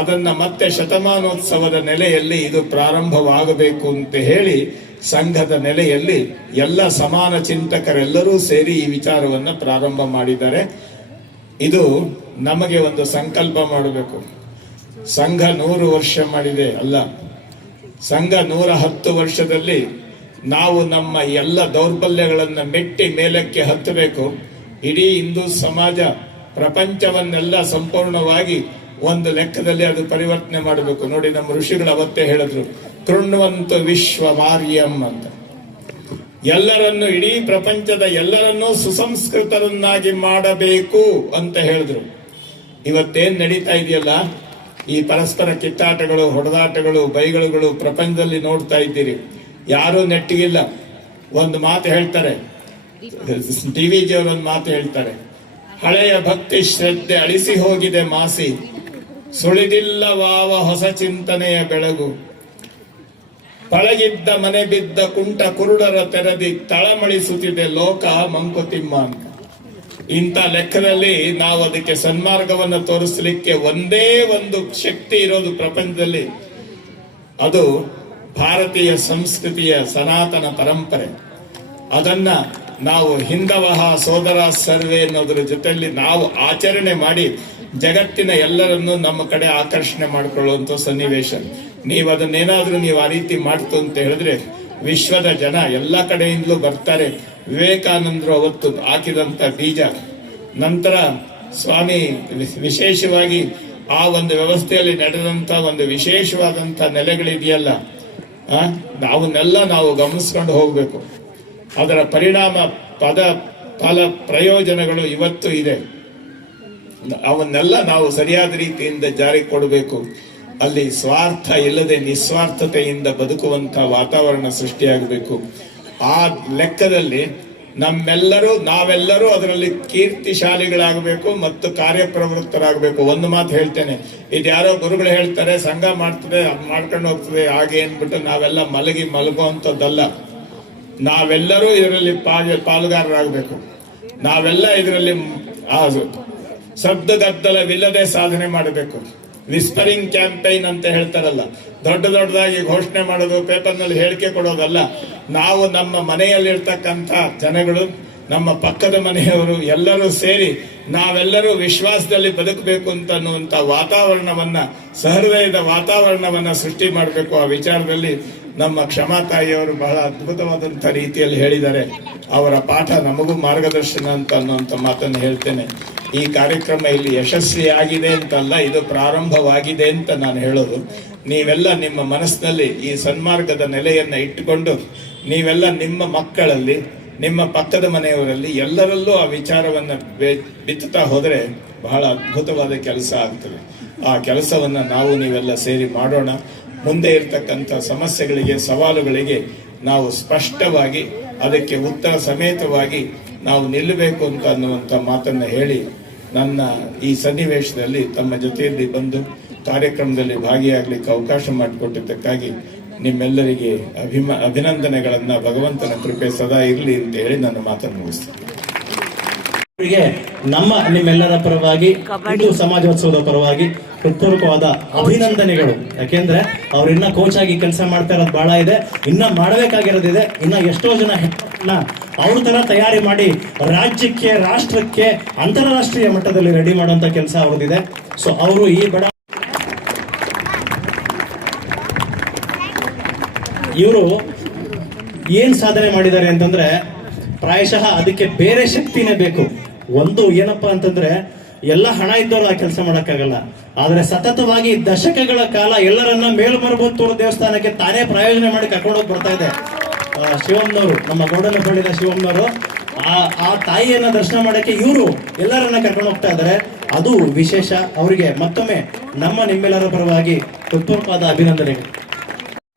ಅದನ್ನ ಮತ್ತೆ ಶತಮಾನೋತ್ಸವದ ನೆಲೆಯಲ್ಲಿ ಇದು ಪ್ರಾರಂಭವಾಗಬೇಕು ಅಂತ ಹೇಳಿ ಸಂಘದ ನೆಲೆಯಲ್ಲಿ ಎಲ್ಲ ಸಮಾನ ಚಿಂತಕರೆಲ್ಲರೂ ಸೇರಿ ಈ ವಿಚಾರವನ್ನ ಪ್ರಾರಂಭ ಮಾಡಿದ್ದಾರೆ. ಇದು ನಮಗೆ ಒಂದು ಸಂಕಲ್ಪ ಮಾಡಬೇಕು. ಸಂಘ 100 ವರ್ಷ ಮಾಡಿದೆ ಅಲ್ಲ, ಸಂಘ 110 ವರ್ಷದಲ್ಲಿ ನಾವು ನಮ್ಮ ಎಲ್ಲ ದೌರ್ಬಲ್ಯಗಳನ್ನ ಮೆಟ್ಟಿ ಮೇಲಕ್ಕೆ ಹತ್ತಬೇಕು. ಇಡೀ ಹಿಂದೂ ಸಮಾಜ ಪ್ರಪಂಚವನ್ನೆಲ್ಲ ಸಂಪೂರ್ಣವಾಗಿ ಒಂದು ಲೆಕ್ಕದಲ್ಲಿ ಅದು ಪರಿವರ್ತನೆ ಮಾಡಬೇಕು. ನೋಡಿ, ನಮ್ಮ ಋಷಿಗಳು ಅವತ್ತೇ ಹೇಳಿದ್ರು, ಕೃಣ್ವಂತ ವಿಶ್ವ ಮಾರ್ಯಂ ಅಂತ. ಎಲ್ಲರನ್ನು, ಇಡೀ ಪ್ರಪಂಚದ ಎಲ್ಲರನ್ನೂ ಸುಸಂಸ್ಕೃತರನ್ನಾಗಿ ಮಾಡಬೇಕು ಅಂತ ಹೇಳಿದ್ರು. ಇವತ್ತೇನ್ ನಡೀತಾ ಇದೆಯಲ್ಲ, ಈ ಪರಸ್ಪರ ಕಿತ್ತಾಟಗಳು, ಹೊಡೆದಾಟಗಳು, ಬೈಗಳುಗಳು ಪ್ರಪಂಚದಲ್ಲಿ ನೋಡ್ತಾ ಇದ್ದೀರಿ. ಯಾರೂ ನೆಟ್ಟಿಗಿಲ್ಲ. ಒಂದು ಮಾತು ಹೇಳ್ತಾರೆ, ಟಿವಿಜಿ ಅವರೊಂದು ಮಾತು ಹೇಳ್ತಾರೆ, ಹಳೆಯ ಭಕ್ತಿ ಶ್ರದ್ಧೆ ಅಳಿಸಿ ಹೋಗಿದೆ ಮಾಸಿ, ಸುಳಿದಿಲ್ಲವಾವ ಹೊಸ ಚಿಂತನೆಯ ಬೆಳಗು, ಪಳಗಿದ್ದ ಮನೆ ಬಿದ್ದ ಕುಂಟ ಕುರುಡರ ತೆರದಿ ತಳಮಳಿಸುತ್ತಿದೆ ಲೋಕ ಮಂಕುತಿಮ್ಮ ಅಂತ. ಇಂಥ ಲೆಕ್ಕದಲ್ಲಿ ನಾವು ಅದಕ್ಕೆ ಸನ್ಮಾರ್ಗವನ್ನು ತೋರಿಸಲಿಕ್ಕೆ ಒಂದೇ ಒಂದು ಶಕ್ತಿ ಇರೋದು ಪ್ರಪಂಚದಲ್ಲಿ, ಅದು ಭಾರತೀಯ ಸಂಸ್ಕೃತಿಯ ಸನಾತನ ಪರಂಪರೆ. ಅದನ್ನ ನಾವು ಹಿಂದವಹ ಸೋದರ ಸರ್ವೆ ಅನ್ನೋದ್ರ ಜೊತೆಯಲ್ಲಿ ನಾವು ಆಚರಣೆ ಮಾಡಿ ಜಗತ್ತಿನ ಎಲ್ಲರನ್ನೂ ನಮ್ಮ ಕಡೆ ಆಕರ್ಷಣೆ ಮಾಡಿಕೊಳ್ಳುವಂತ ಸನ್ನಿವೇಶ. ನೀವು ಅದನ್ನೇನಾದ್ರೂ ನೀವು ಆ ರೀತಿ ಮಾಡ್ತು ಅಂತ ಹೇಳಿದ್ರೆ ವಿಶ್ವದ ಜನ ಎಲ್ಲ ಕಡೆಯಿಂದಲೂ ಬರ್ತಾರೆ. ವಿವೇಕಾನಂದರು ಅವತ್ತು ಹಾಕಿದಂತ ಬೀಜ, ನಂತರ ಸ್ವಾಮಿ ವಿಶೇಷವಾಗಿ ಆ ಒಂದು ವ್ಯವಸ್ಥೆಯಲ್ಲಿ ನಡೆದಂತ ಒಂದು ವಿಶೇಷವಾದಂತ ನೆಲೆಗಳಿದೆಯಲ್ಲ, ಅವನ್ನೆಲ್ಲ ನಾವು ಗಮನಿಸ್ಕೊಂಡು ಹೋಗ್ಬೇಕು. ಅದರ ಪರಿಣಾಮ ಫಲ ಪ್ರಯೋಜನಗಳು ಇವತ್ತು ಇದೆ. ಅವನ್ನೆಲ್ಲ ನಾವು ಸರಿಯಾದ ರೀತಿಯಿಂದ ಜಾರಿ ಕೊಡಬೇಕು. ಅಲ್ಲಿ ಸ್ವಾರ್ಥ ಇಲ್ಲದೆ ನಿಸ್ವಾರ್ಥತೆಯಿಂದ ಬದುಕುವಂತ ವಾತಾವರಣ ಸೃಷ್ಟಿಯಾಗಬೇಕು. ಆ ಲೆಕ್ಕದಲ್ಲಿ ನಾವೆಲ್ಲರೂ ಅದರಲ್ಲಿ ಕೀರ್ತಿಶಾಲಿಗಳಾಗಬೇಕು ಮತ್ತು ಕಾರ್ಯಪ್ರವೃತ್ತರಾಗಬೇಕು. ಒಂದು ಮಾತು ಹೇಳ್ತೇನೆ, ಇದ್ಯಾರೋ ಗುರುಗಳು ಹೇಳ್ತಾರೆ ಸಂಘ ಮಾಡ್ತದೆ, ಅದು ಮಾಡ್ಕೊಂಡು ಹೋಗ್ತದೆ ಹಾಗೆ ಅಂದ್ಬಿಟ್ಟು ನಾವೆಲ್ಲ ಮಲಗುವಂಥದ್ದಲ್ಲ. ನಾವೆಲ್ಲರೂ ಇದರಲ್ಲಿ ಪಾಲುಗಾರರಾಗಬೇಕು. ನಾವೆಲ್ಲ ಇದರಲ್ಲಿ ಶಬ್ದಗದ್ದಲವಿಲ್ಲದೆ ಸಾಧನೆ ಮಾಡಬೇಕು. ವಿಸ್ಪರಿಂಗ್ ಕ್ಯಾಂಪೈನ್ ಅಂತ ಹೇಳ್ತಾರಲ್ಲ, ದೊಡ್ಡದಾಗಿ ಘೋಷಣೆ ಮಾಡೋದು, ಪೇಪರ್ನಲ್ಲಿ ಹೇಳಿಕೆ ಕೊಡೋದಲ್ಲ. ನಾವು ನಮ್ಮ ಮನೆಯಲ್ಲಿರ್ತಕ್ಕಂಥ ಜನಗಳು, ನಮ್ಮ ಪಕ್ಕದ ಮನೆಯವರು ಎಲ್ಲರೂ ಸೇರಿ ನಾವೆಲ್ಲರೂ ವಿಶ್ವಾಸದಲ್ಲಿ ಬದುಕಬೇಕು ಅಂತ ಅನ್ನುವಂಥ ವಾತಾವರಣವನ್ನ, ಸಹೃದಯದ ವಾತಾವರಣವನ್ನ ಸೃಷ್ಟಿ ಮಾಡಬೇಕು. ಆ ವಿಚಾರದಲ್ಲಿ ನಮ್ಮ ಕ್ಷಮಾ ತಾಯಿಯವರು ಬಹಳ ಅದ್ಭುತವಾದಂಥ ರೀತಿಯಲ್ಲಿ ಹೇಳಿದ್ದಾರೆ. ಅವರ ಪಾಠ ನಮಗೂ ಮಾರ್ಗದರ್ಶನ ಅಂತ ಅನ್ನುವಂಥ ಮಾತನ್ನು ಹೇಳ್ತೇನೆ. ಈ ಕಾರ್ಯಕ್ರಮ ಇಲ್ಲಿ ಯಶಸ್ವಿಯಾಗಿದೆ ಅಂತಲ್ಲ, ಇದು ಪ್ರಾರಂಭವಾಗಿದೆ ಅಂತ ನಾನು ಹೇಳೋದು. ನೀವೆಲ್ಲ ನಿಮ್ಮ ಮನಸ್ಸಿನಲ್ಲಿ ಈ ಸನ್ಮಾರ್ಗದ ನೆಲೆಯನ್ನ ಇಟ್ಟುಕೊಂಡು ನೀವೆಲ್ಲ ನಿಮ್ಮ ಮಕ್ಕಳಲ್ಲಿ, ನಿಮ್ಮ ಪಕ್ಕದ ಮನೆಯವರಲ್ಲಿ ಎಲ್ಲರಲ್ಲೂ ಆ ವಿಚಾರವನ್ನ ಬಿತ್ತುತ್ತಾ ಹೋದರೆ ಬಹಳ ಅದ್ಭುತವಾದ ಕೆಲಸ ಆಗ್ತದೆ. ಆ ಕೆಲಸವನ್ನ ನಾವು ನೀವೆಲ್ಲ ಸೇರಿ ಮಾಡೋಣ. ಮುಂದೆ ಇರತಕ್ಕಂಥ ಸಮಸ್ಯೆಗಳಿಗೆ, ಸವಾಲುಗಳಿಗೆ ನಾವು ಸ್ಪಷ್ಟವಾಗಿ ಅದಕ್ಕೆ ಉತ್ತರ ಸಮೇತವಾಗಿ ನಾವು ನಿಲ್ಲಬೇಕು ಅಂತ ಅನ್ನುವಂಥ ಮಾತನ್ನು ಹೇಳಿ, ನನ್ನ ಈ ಸನ್ನಿವೇಶದಲ್ಲಿ ತಮ್ಮ ಜೊತೆಯಲ್ಲಿ ಬಂದು ಕಾರ್ಯಕ್ರಮದಲ್ಲಿ ಭಾಗಿಯಾಗಲಿಕ್ಕೆ ಅವಕಾಶ ಮಾಡಿಕೊಟ್ಟಿದ್ದಕ್ಕಾಗಿ ನಿಮ್ಮೆಲ್ಲರಿಗೆ ಅಭಿನಂದನೆಗಳನ್ನ, ಭಗವಂತನ ಕೃಪೆ ಸದಾ ಇರಲಿ ಅಂತ ಹೇಳಿ ನನ್ನ ಮಾತನ್ನು ಮುಗಿಸ್ತೇನೆ. ನಿಮ್ಮೆಲ್ಲರ ಪರವಾಗಿ, ಹಿಂದೂ ಸಮಾಜೋತ್ಸವದ ಪರವಾಗಿ ಹೃತ್ಪೂರ್ವಕವಾದ ಅಭಿನಂದನೆಗಳು. ಯಾಕೆಂದ್ರೆ ಅವ್ರು ಇನ್ನ ಕೋಚ್ ಆಗಿ ಕೆಲಸ ಮಾಡ್ತಾ ಇರೋದು ಬಹಳ ಇದೆ, ಇನ್ನ ಮಾಡಬೇಕಾಗಿರೋದಿದೆ. ಇನ್ನ ಎಷ್ಟೋ ಜನ ಅವ್ರ ತರ ತಯಾರಿ ಮಾಡಿ ರಾಜ್ಯಕ್ಕೆ, ರಾಷ್ಟ್ರಕ್ಕೆ, ಅಂತಾರಾಷ್ಟ್ರೀಯ ಮಟ್ಟದಲ್ಲಿ ರೆಡಿ ಮಾಡುವಂತ ಕೆಲಸ ಅವ್ರದಿದೆ. ಸೊ ಅವರು ಈ ಇವರು ಏನ್ ಸಾಧನೆ ಮಾಡಿದ್ದಾರೆ ಅಂತಂದ್ರೆ ಪ್ರಾಯಶಃ ಅದಕ್ಕೆ ಬೇರೆ ಶಕ್ತಿನೇ ಬೇಕು. ಒಂದು ಏನಪ್ಪಾ ಅಂತಂದ್ರೆ ಎಲ್ಲ ಹಣ ಇದ್ದವರು ಆ ಕೆಲಸ ಮಾಡಕ್ಕಾಗಲ್ಲ, ಆದ್ರೆ ಸತತವಾಗಿ ದಶಕಗಳ ಕಾಲ ಎಲ್ಲರನ್ನ ಮೇಲ್ಮರಬತ್ತೂರು ದೇವಸ್ಥಾನಕ್ಕೆ ತಾನೇ ಪ್ರಾಯೋಜನೆ ಮಾಡಿ ಕರ್ಕೊಂಡೋಗಿ ಬರ್ತಾ ಇದೆ ಶಿವಮ್ಮನವರು, ನಮ್ಮ ಗೌಡನಪಳ್ಳಿನ ಶಿವಮ್ಮನವರು. ಆ ತಾಯಿಯನ್ನ ದರ್ಶನ ಮಾಡಕ್ಕೆ ಇವರು ಎಲ್ಲರನ್ನ ಕರ್ಕೊಂಡು ಹೋಗ್ತಾ ಇದ್ದಾರೆ. ಅದು ವಿಶೇಷ. ಅವರಿಗೆ ಮತ್ತೊಮ್ಮೆ ನಿಮ್ಮೆಲ್ಲರ ಪರವಾಗಿ ಹೃತ್ಪೂರ್ವಕವಾದ ಅಭಿನಂದನೆಗಳು.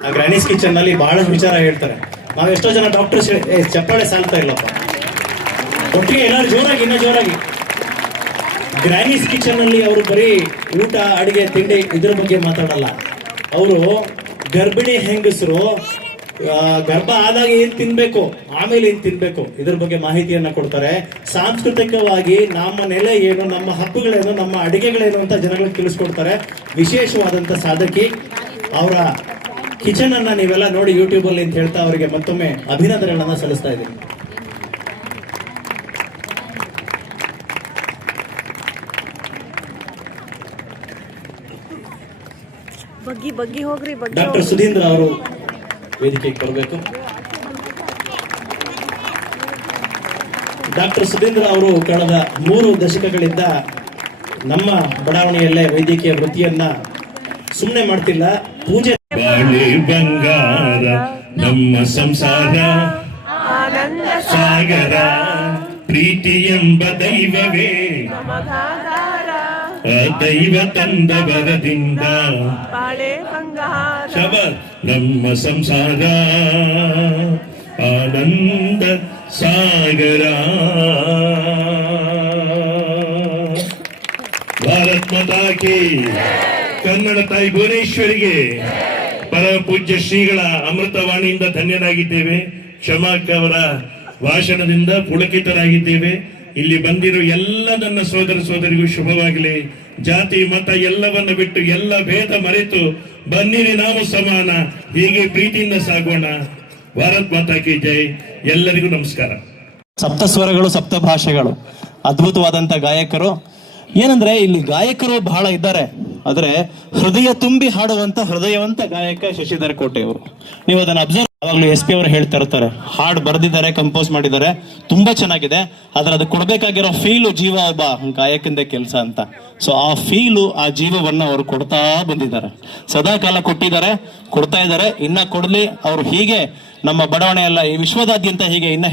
ಆ ಗ್ರಾನೀಸ್ ಕಿಚನ್ ನಲ್ಲಿ ಬಹಳಷ್ಟು ವಿಚಾರ ಹೇಳ್ತಾರೆ. ನಾವು ಎಷ್ಟೋ ಜನ ಡಾಕ್ಟರ್ಸ್ ಚಪ್ಪಾಳೆ ಸಾಲ್ತಾ ಇಲ್ಲಪ್ಪ, ಒಟ್ಟಿಗೆ ಎಲ್ಲರೂ ಜೋರಾಗಿ, ಇನ್ನೂ ಜೋರಾಗಿ. ಗ್ರಾನೀಸ್ ಕಿಚನ್ ಅಲ್ಲಿ ಅವರು ಬರೀ ಊಟ, ಅಡಿಗೆ, ತಿಂಡಿ ಇದ್ರ ಬಗ್ಗೆ ಮಾತಾಡಲ್ಲ. ಅವರು ಗರ್ಭಿಣಿ ಹೆಂಗಸರು ಗರ್ಭ ಆದಾಗ ಏನ್ ತಿನ್ಬೇಕು, ಆಮೇಲೆ ಏನ್ ತಿನ್ಬೇಕು, ಇದ್ರ ಬಗ್ಗೆ ಮಾಹಿತಿಯನ್ನ ಕೊಡ್ತಾರೆ. ಸಾಂಸ್ಕೃತಿಕವಾಗಿ ನಮ್ಮ ನೆಲೆ ಏನು, ನಮ್ಮ ಹಬ್ಬಗಳೇನು, ನಮ್ಮ ಅಡಿಗೆಗಳೇನು ಅಂತ ಜನಗಳಿಗೆ ತಿಳಿಸ್ಕೊಡ್ತಾರೆ. ವಿಶೇಷವಾದಂತ ಸಾಧಕಿ. ಅವರ ಕಿಚನ್ ಅನ್ನ ನೀವೆಲ್ಲ ನೋಡಿ ಯೂಟ್ಯೂಬ್ ಅಲ್ಲಿ ಅಂತ ಹೇಳ್ತಾ ಅವರಿಗೆ ಮತ್ತೊಮ್ಮೆ ಅಭಿನಂದನೆಗಳನ್ನ ಸಲ್ಲಿಸ್ತಾ ಇದ್ದೀನಿ. ಡಾಕ್ಟರ್ ಸುಧೀಂದ್ರ ಅವರು ವೇದಿಕೆಗೆ ಬರಬೇಕು. ಡಾಕ್ಟರ್ ಸುಧೀಂದ್ರ ಅವರು ಕಳೆದ 3 ದಶಕಗಳಿಂದ ನಮ್ಮ ಬಡಾವಣೆಯಲ್ಲೇ ವೈದ್ಯಕೀಯ ವೃತ್ತಿಯನ್ನ ಸುಮ್ಮನೆ ಮಾಡ್ತಿಲ್ಲ, ಪೂಜೆ ಬಾಳೆ ಬಂಗಾರ ನಮ್ಮ ಸಂಸಾರ ಸಾಗರ, ಪ್ರೀತಿ ಎಂಬ ದೈವವೇ ದೈವ ತಂದ ಬರದಿಂದ ಶಬ ನಮ್ಮ ಸಂಸಾರ ಆನಂದ ಸಾಗರ. ಭಾರತ್ ಮಾತಾ ಕಿ. ಕನ್ನಡ ತಾಯಿ ಭುವನೇಶ್ವರಿಗೆ ಪರಮ ಪೂಜ್ಯ ಶ್ರೀಗಳ ಅಮೃತವಾಣಿಯಿಂದ ಧನ್ಯನಾಗಿದ್ದೇವೆ. ಕ್ಷಮಾಕ್ ಅವರ ಭಾಷಣದಿಂದ ಪುಳಕಿತರಾಗಿದ್ದೇವೆ. ಇಲ್ಲಿ ಬಂದಿರೋ ಎಲ್ಲ ನನ್ನ ಸೋದರ ಸೋದರಿಗೂ ಶುಭವಾಗಲಿ. ಜಾತಿ ಮತ ಎಲ್ಲವನ್ನು ಬಿಟ್ಟು ಎಲ್ಲ ಭೇದ ಮರೆತು ಬನ್ನಿರಿ ನಾವು ಸಮಾನ, ಹೀಗೆ ಪ್ರೀತಿಯಿಂದ ಸಾಗೋಣ. ಭಾರತ್ ಮಾತಾ ಕಿ ಜೈ. ಎಲ್ಲರಿಗೂ ನಮಸ್ಕಾರ. ಸಪ್ತ ಸ್ವರಗಳು, ಸಪ್ತ ಭಾಷೆಗಳು, ಅದ್ಭುತವಾದಂತ ಗಾಯಕರು. ಏನಂದ್ರೆ ಇಲ್ಲಿ ಗಾಯಕರು ಬಹಳ ಇದ್ದಾರೆ, ಆದ್ರೆ ಹೃದಯ ತುಂಬಿ ಹಾಡುವಂತ ಹೃದಯವಂತ ಗಾಯಕ ಶಶಿಧರ್ ಕೋಟೆ ಅವರು. ನೀವು ಅದನ್ನ ಅಬ್ಸರ್ವ್, ಯಾವಾಗ್ಲೂ SP ಅವರು ಹೇಳ್ತಾ ಇರ್ತಾರೆ, ಹಾಡು ಬರೆದಿದ್ದಾರೆ, ಕಂಪೋಸ್ ಮಾಡಿದ್ದಾರೆ, ತುಂಬಾ ಚೆನ್ನಾಗಿದೆ, ಆದ್ರೆ ಅದು ಕೊಡ್ಬೇಕಾಗಿರೋ ಫೀಲು ಜೀವ ಒಬ್ಬ ಗಾಯಕಂದೇ ಕೆಲಸ ಅಂತ. ಸೊ ಆ ಫೀಲು, ಆ ಜೀವವನ್ನ ಅವರು ಕೊಡ್ತಾ ಬಂದಿದ್ದಾರೆ, ಸದಾ ಕಾಲ ಕೊಡ್ತಾ ಇದ್ದಾರೆ, ಇನ್ನ ಕೊಡ್ಲಿ. ಅವರು ಹೀಗೆ ನಮ್ಮ ಬಡಾವಣೆ ಎಲ್ಲ ಈ ವಿಶ್ವದಾದ್ಯಂತ ಹೀಗೆ ಇನ್ನ